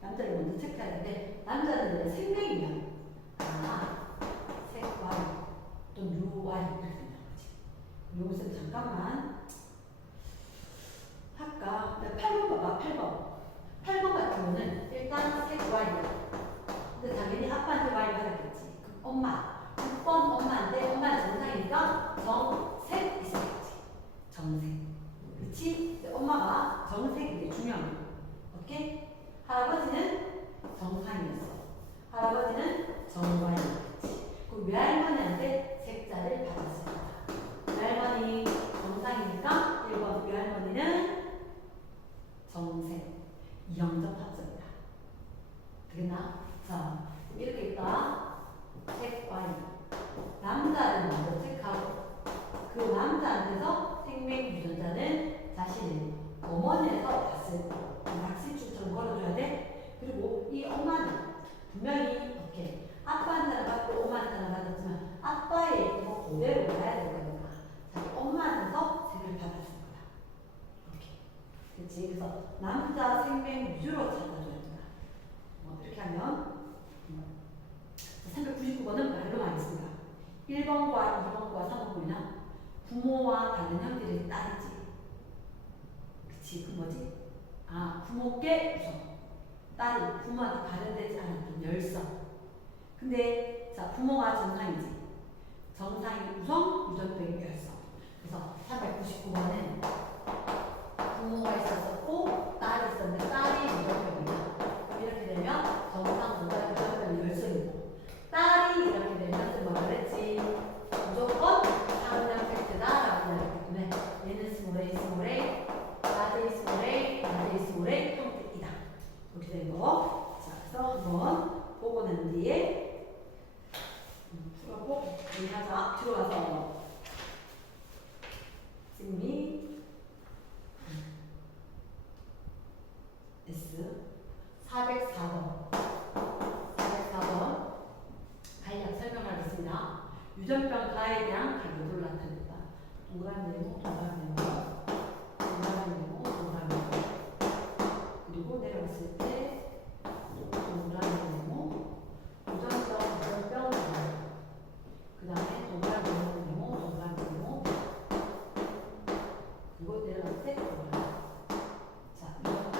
남자를 먼저 체크해야 되는데 남자는 생명이면 색 Y 또 UY 이렇게 된다는 거지. 여기서 잠깐만 할까? 8번 봐봐. 8번 같은 경우는 일단 색 Y야. 근데 당연히 아빠한테 Y 받았겠지. 그럼 엄마 6번 엄마인데 엄마는 정상이니까 정색 있어야지. 정색. 그치? 엄마가 정색이 되게 중요한 거야. 오케이? 할아버지는 정상이었어. 할아버지는 정관이었지. 그럼 외할머니한테 색자를 받았을 거다. 외할머니 정상이니까 1번 외할머니는 정색. 이형적 합성이다. 되겠나? 자, 이렇게 있다. 색 Y. 남자를 먼저 체크하고 그 남자한테서 생명 유전자는 자신의 어머니에서 봤을 때 낚시줄처럼 걸어줘야 돼. 그리고 이 엄마는 분명히 이렇게 아빠한테는 받고 엄마한테는 받았지만 아빠의 거 그대로 가야 될 거니까 자기 엄마한테서 색을 받았을 거다. 이렇게. 그치? 그래서 남자 생명 위주로 찾아줘야 된다. 이렇게 하면 399번은 말로 하겠습니다. 1번과 2번과 3번 보면 부모와 다른 형제들이 딸이지. 그치? 그 뭐지? 부모께 우선 딸이 부모한테 발현되지 않았던 열성. 근데 자 부모가 정상이지. 정상이 우성, 유전병이 열성. 그래서 399번은 부모가 있었고 딸이 있었는데 딸이 유전병이다. 이렇게 되면 정상보다 유전병이 열성이고 딸이 이렇게 되면 뭐라 그랬지? 무조건 상량 팩트다라고 이야기했기 때문에 얘는 스몰 A, 나데이 스몰 A, 나데이 스몰 A 형태이다. 이렇게 된 거. 자, 그래서 한번 보고 난 뒤에 풀어보고 하자. 뒤로 가서 지금이 S 404번 간략 설명하겠습니다. 유전병 가에 대한 가격으로 나타낸다. 동그라미 네모, 동그라미 네모, 동그라미 네모, 동그라미 네모. 그리고 내려갔을 때 동그라미 네모, 유전병, 그 다음에 동그라미 네모, 동그라미 네모. 그리고 내려갔을 때 동그라미. 자, 유전병.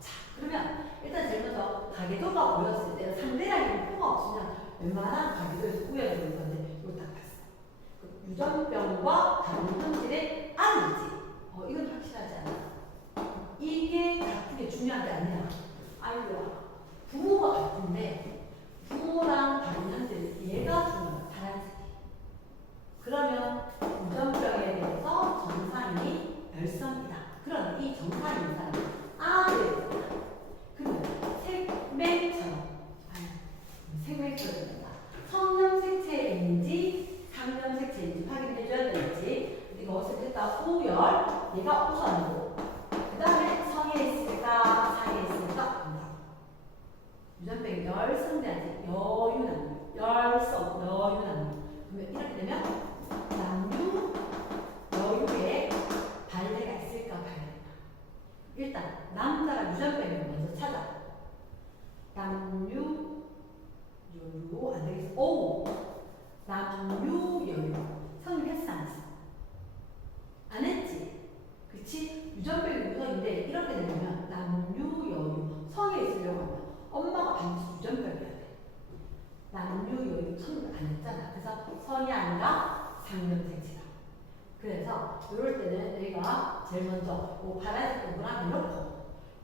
자, 그러면 일단 제일 먼저 가계도가 모였을 때 상대량이 표가 없으면 웬만한 가계도에서 구해야 되는 건데 이거 딱 봤어. 유전병과 다른 현실의 안이지. 이건 확실하지 않아. 이게 같은 게 중요한 게 아니야. 아이고야. 부모가 같은데 부모랑 다른 현실 얘가 중요해. 파란색이. 그러면 유전병에 대해서 정상이 열성이다. 그럼 이 정상인 사람이 아들이다. 그러면 생맥처럼 된다. 성염색체인지 상염색체인지 확인해줘야 되겠지. 이거 어색했다. 우열 얘가 우선이고 그 다음에 성에 있을까 상에 있을까 안다. 유전병이 열성돼야지. 여유난 그러면 이렇게 되면 남유 여유에 발레가 있을까 봐야 된다. 일단 남자가 유전병을 먼저 찾아. 남유 여유 안 되겠어. 오 남유 여유 성립했어 안 했어? 안 했지. 그치? 유전병이 우선인데 이렇게 되면 남유 여유 성에 있으려고 하면 엄마가 반드시 유전병이어야 돼. 남유 여유 성립 안 했잖아. 그래서 성이 아니라 상염색체다. 그래서 이럴 때는 우리가 제일 먼저 파란색 동그라미 넣고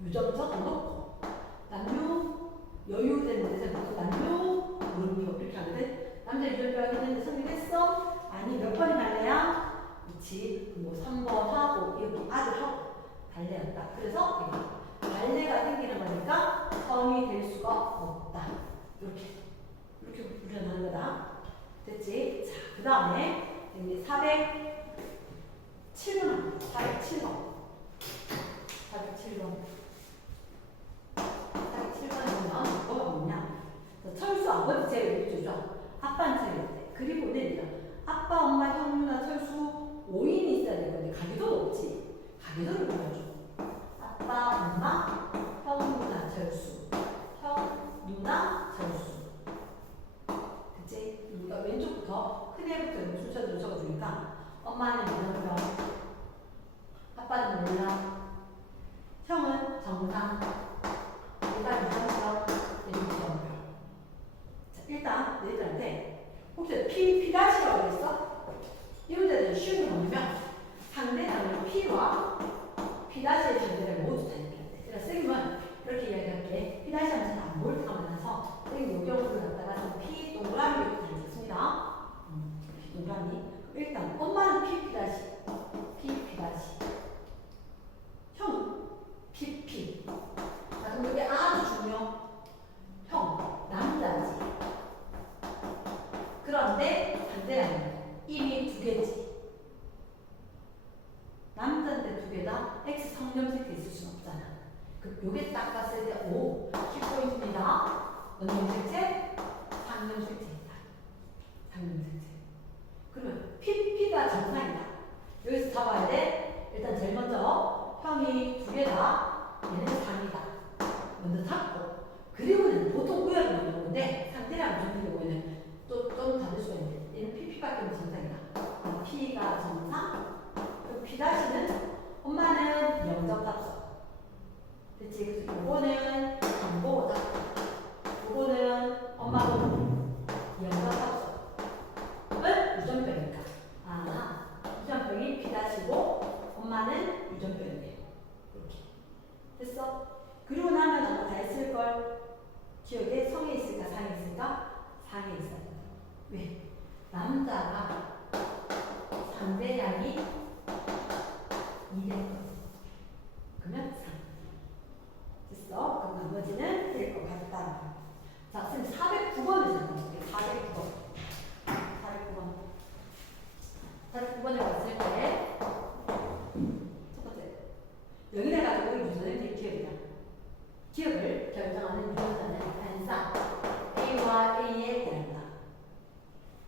유전자도 넣고 남유 여유되는 데서 남유 물음표 이렇게 하거든. 남자 유전병 있는데 성립했어? 아니 몇 번이 달래야? 그치. 뭐 3번 하고 이렇게 아들 하고 달래였다. 그래서 달래가 생기는 거니까 성이 될 수가 없다. 이렇게 우려나는 거다. 됐지? 자, 그 다음에 이제 407번 407번이면 뭐가 뭐냐? 철수 아버지 제일 주죠. 아빠는 제일 그리고 내리자. 아빠, 엄마, 형, 누나, 철수 5인이 있어야 될 건데 가계도는 없지. 가계도를 보여줘. 아빠, 엄마, 형, 누나, 철수. 형, 누나, 철수. 그치? 우리가 왼쪽부터 큰 애부터 순서대로 적어주니까 엄마는 유전병, 아빠는 몰라, 형은 정상, 얘가 유전병, 얘는 유전병. 자, 일단 너희들한테 혹시 P'라고 했어? 이런 데는 쉬운 게 뭐냐면 상대방은 P와 P'의 상대를 모두 다 얘기해야 돼. 그래서 쌤은 이렇게 이야기할게. P' 하면서 안 보일 때가 많아서 쌤이 요경을 갖다가 P 동그라미 이렇게 다녔습니다. P 동그라미. 일단 엄마는 P', 형 PP. 자, 그럼 이게 아주 중요. 형 남자지. 그런데 상대라는 이미 두 개지. 남자인데 두 개다. X 성염색체 있을 수는 없잖아. 요게 딱 봤을 때 오, 10포인트입니다. 원염색체, 상염색체입니다. 상염색체. 그러면 PP가 정상이다. 여기서 잡아야 돼. 일단 제일 먼저 형이 두 개다. 얘는 상이다. 먼저 잡고 그리고는 보통 우열을 넣는 건데 상대랑 적는 경우에는 좀 다를 수가 있는데 얘는 PP밖에 없는 정상이다. P가 정상. 그럼 P'는 엄마는 0점 값어. 됐지? 그래서 이거는 안 보고 딱 결정하는 유전자는 항상 A와 A에 대한다.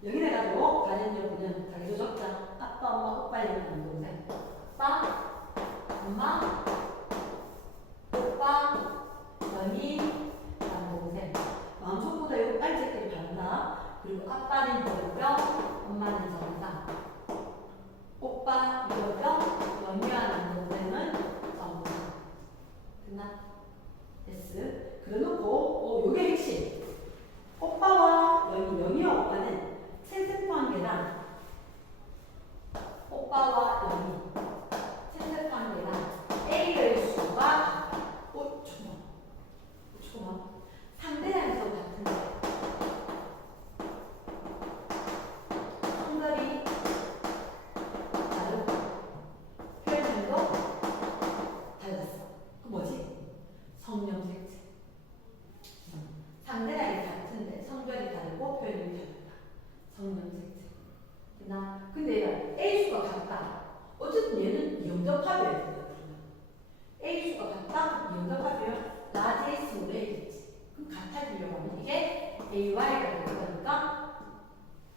여기 해가지고 가정연구는 자기도 적자. 아빠, 엄마, 오빠 이런 남동생. 아빠, 엄마, 오빠, 연인, 남동생. 마음속보다 이거 빨리 적기를 바란다. 그리고 아빠는 유전병, 엄마는 정상. 오빠, 유전병, 연유한 남동생은 정상. 됐나? 됐어. 그래놓고 요게 핵심. 오빠와 연희와 오빠는 체세관계랑 오빠와 연희 체세관계랑 A의 수가 잠깐만 상대량에서 같은데 성별이 다르고 표현도 달랐어. 그 뭐지? 성령색체. 상대량이 같은데 성별이 다르고 표현이 다르다. 성령색체. 됐나? 근데 얘가 A수가 같다. 어쨌든 얘는 영접합이어야 된다. A수가 같다? 영접합이면 라지 스몰 A겠지. 그럼 같아지려고 하면 이게 AY가 될 거니까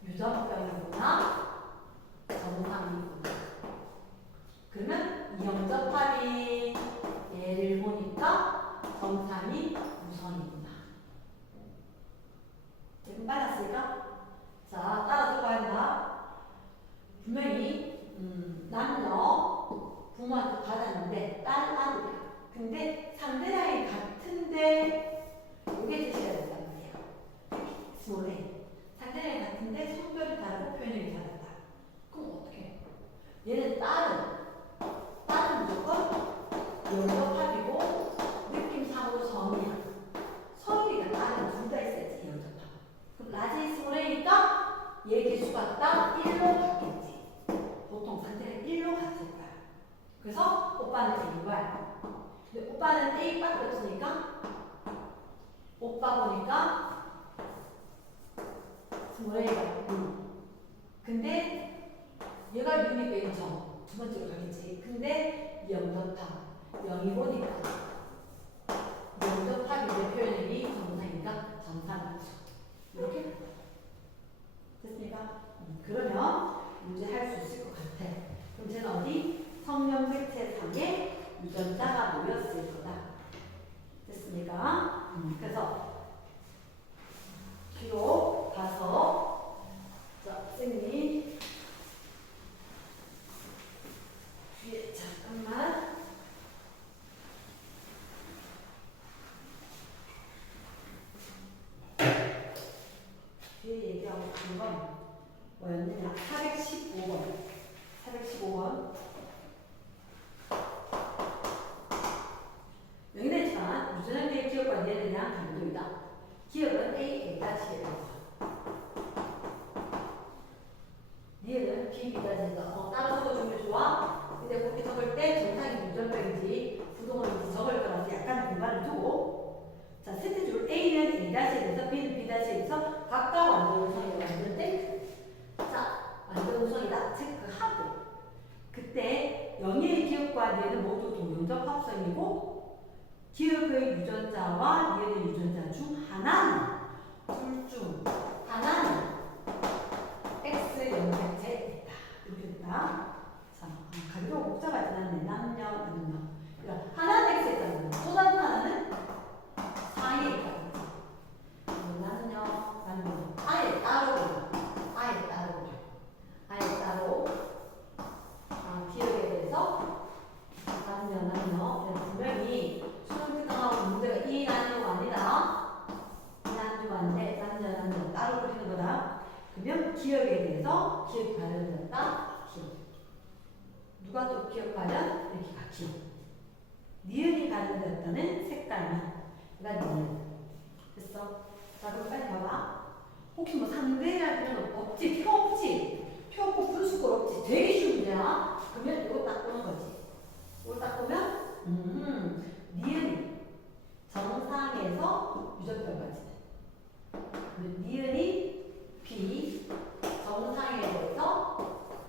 유전병이구나 정상이구나. 그러면 영접합이 얘를 보니까 정상이 우선이구나. 조금 빨랐으니까 자 따라 들어가야 한다. 분명히 남녀 부모한테 받았는데 딸 아들이야. 근데 상대량이 같은데 이게 제시가 된단 말이야. 스몰 A. 상대량이 같은데 성별이 다르고 표현이 다르다. 그럼 어떻게 해? 얘는 딸은 무조건 영접합이고 느낌상으로 성이야. 성이니까 딸은 둘 다 있어야지 영접합. 그럼 라지 스몰 A니까 얘 개수가 딱 1로 바뀌지. 보통 상대량 1로 같을 거야. 그래서 오빠는 A와 근데 오빠는 A밖에 없으니까 오빠 보니까 스몰 A가 근데 얘가 유니베인 두 번째로 가겠지. 근데 영접합 0이 보니까 영접합이 내 표현이 정상이니까 정상이죠. 이렇게 됐습니까? 그러면 문제 할 수 있을 것 같아. 그럼 쟤는 어디? 성령색체 상에 유전자가 모였을 거다. 됐습니까? 그래서 뒤로 가서 자, 선생님이 뒤에 잠깐만 뒤에 얘기하고 있는 건 뭐였느냐? 415번 명인했지만 유전자의 기억과 이해에 대한 강조이다. 기억은 A, A'에 니은 B, B'에서 따로 적어주면 좋아. 근데 그렇게 적을 때 정상이 유전병인지 부동원인지 적을 거라서 약간 공간을 두고 자, 세트줄 A는 A'에 대해서 B는 B'에 대해서 각각 완전우성이라고 만들 때 자, 완전우성이다 체크하고 그때 영예의 기억과 니은은 모두 동영적 합성이고 기억의 유전자와 니은의 유전자 중 하나는 둘 중 하나는 X 영색체이다. 이렇게 됐다. 자, 가기로 복잡하지 않네. 남녀. 그러니까 하나는 X에 있다는 거. 또 다른 하나는 사이에 있다는 거. 남녀. 아예 따로. 기억에 대해서 남녀. 분명히 수능특강하고 문제가 이 난이도가 아니다. 이 난이도가 아닌데 남녀 따로 그리는 거다. 그러면 기억에 대해서 기억이 발현되었다. 기억. 누가 또 기억하면 여기가 기억. 니은이 발현되었다는 색깔만. 그러니까 니은. 됐어? 자 그럼 빨리 봐봐. 혹시 뭐 상대라는 없지? 표 없지? 표 없고 분수꼴 없지? 되게 쉬운 문제야. 그러면 이거 딱 보는 거지. 이거 딱 보면 니은이 정상에서 유전병까지. 니은이 B 정상에 대해서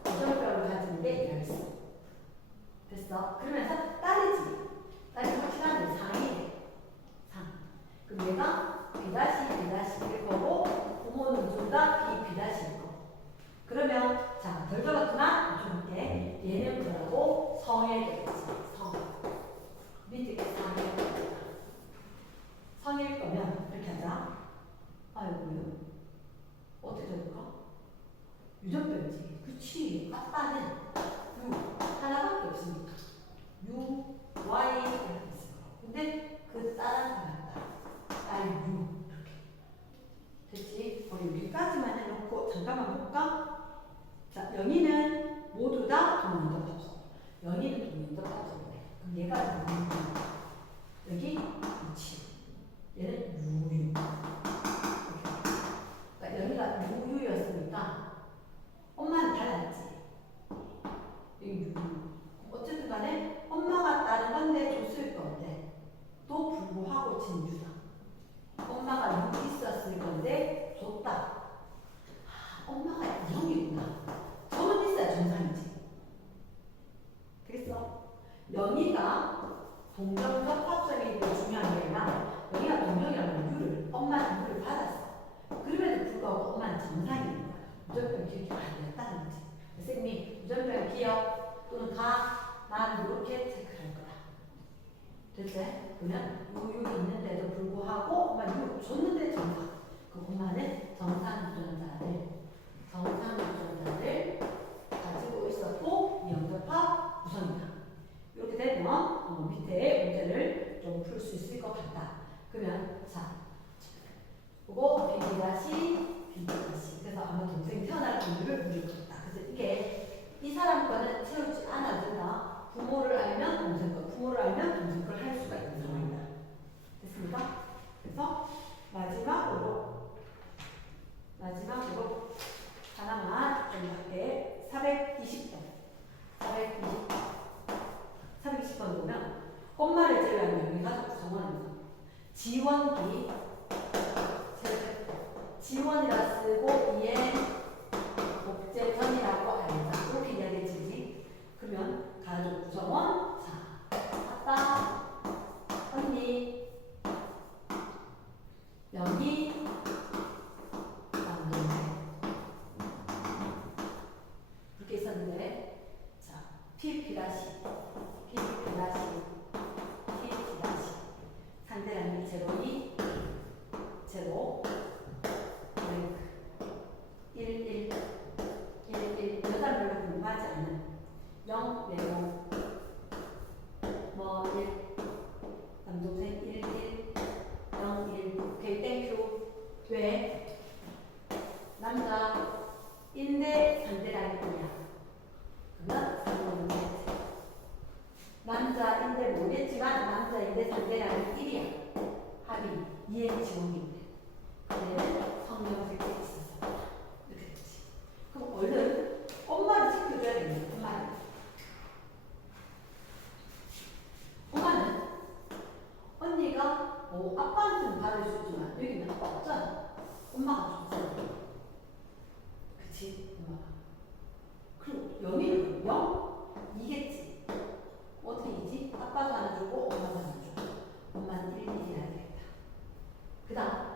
유전병을 가진 게 열수. 됐어? 그러면서 딸이지. 딸이 확실한 상이 상. B'1일 거고 부모는 둘 다 B'1일 거. 그러면 자 덜덜었구나 이렇게 얘는 뭐라고 성에 되겠지. 성. 밑에 게 성일 거다. 성일 거면 이렇게 하자. 아이고요. 어떻게 될까? 유전병이지. 그치. 아빠는 U 하나밖에 없으니까. U, Y 이렇게 있을 거. 근데 그 다른 사람다. I, U 이렇게. 됐지? 우리 여기까지만 해놓고 잠깐만 볼까? 자, 영희는 모두 다 동인접합성. 영희는 동인접합성이네. 그럼 얘가 누구야? 여기 그치. 얘는 유유. 그러니까 여기가 유유였으니까 엄마는 달랐지. 여기 유유. 어쨌든 간에 엄마가 다른 건데 줬을 건데 또 불구하고 진유다. 엄마가 유 있었을 건데 줬다. 아, 엄마가 0이구나. 저는 있어야 정상이지. 되겠어? 영희가 동정접합성이 중요한 게 아니라 영희가 동정이라는 유를 엄마는 유를 받았어. 그럼에도 불구하고 엄마는 정상인 거야. 무전병 기억이 안 됐다는 거지. 선생님이 무전병 기억 또는 나를 이렇게 체크할 거야. 됐지? 그러면 유유 있는데도 불구하고 엄마 유 줬는데 정상. 그 엄마는 정상 유전자를 가지고 있었고 미영접합 구성이다. 이렇게 되면 밑에 문제를 좀 풀 수 있을 것 같다. 그러면 자, 그거 B', 그래서 아마 동생이 태어날 확률을 물을 것이다. 그래서 이게 이 사람 거는 채우지 않아도 된다. 부모를 알면 동생 거, 부모를 알면 동생 걸 할 수가 있는 상황이다. 됐습니까? 그래서 마지막으로 하나만 좀 할게. 420번 보면 엄마를 제외하면 여기 가족 구성원입니다. 지원비 지원이라 쓰고 이에 복제전이라고 알다. 이렇게 이야기해주지. 그러면 가족 구성원 자 아빠 언니 영희 남동생 이렇게 있었는데 자 P', 상대량이 제로이 제로 랭크 11 여자별로 공부하지 않는 0, 1 남동생 1, 0, 1 오케이 땡큐. 왜? 남자인데 상대량이 뭐냐? 그러면 상대량이 남자인데 모르겠지만 남자인데 상대량이 1이야. 합이 2의 지원인데 그대는 성명을 때 있었어. 이렇게 됐지. 그럼 얼른 엄마를 지켜줘야 되겠네. 엄마는 언니가 아빠한테는 받을 수 있지만 여기는 아빠 없잖아. 엄마가 줬잖아. 그치? 엄마가. 그리고 영희는 0? 2겠지. 어떻게 이지? 아빠가 하나 주고 엄마가 하나 줘. 엄마는 1, 1이라 되겠다. 그 다음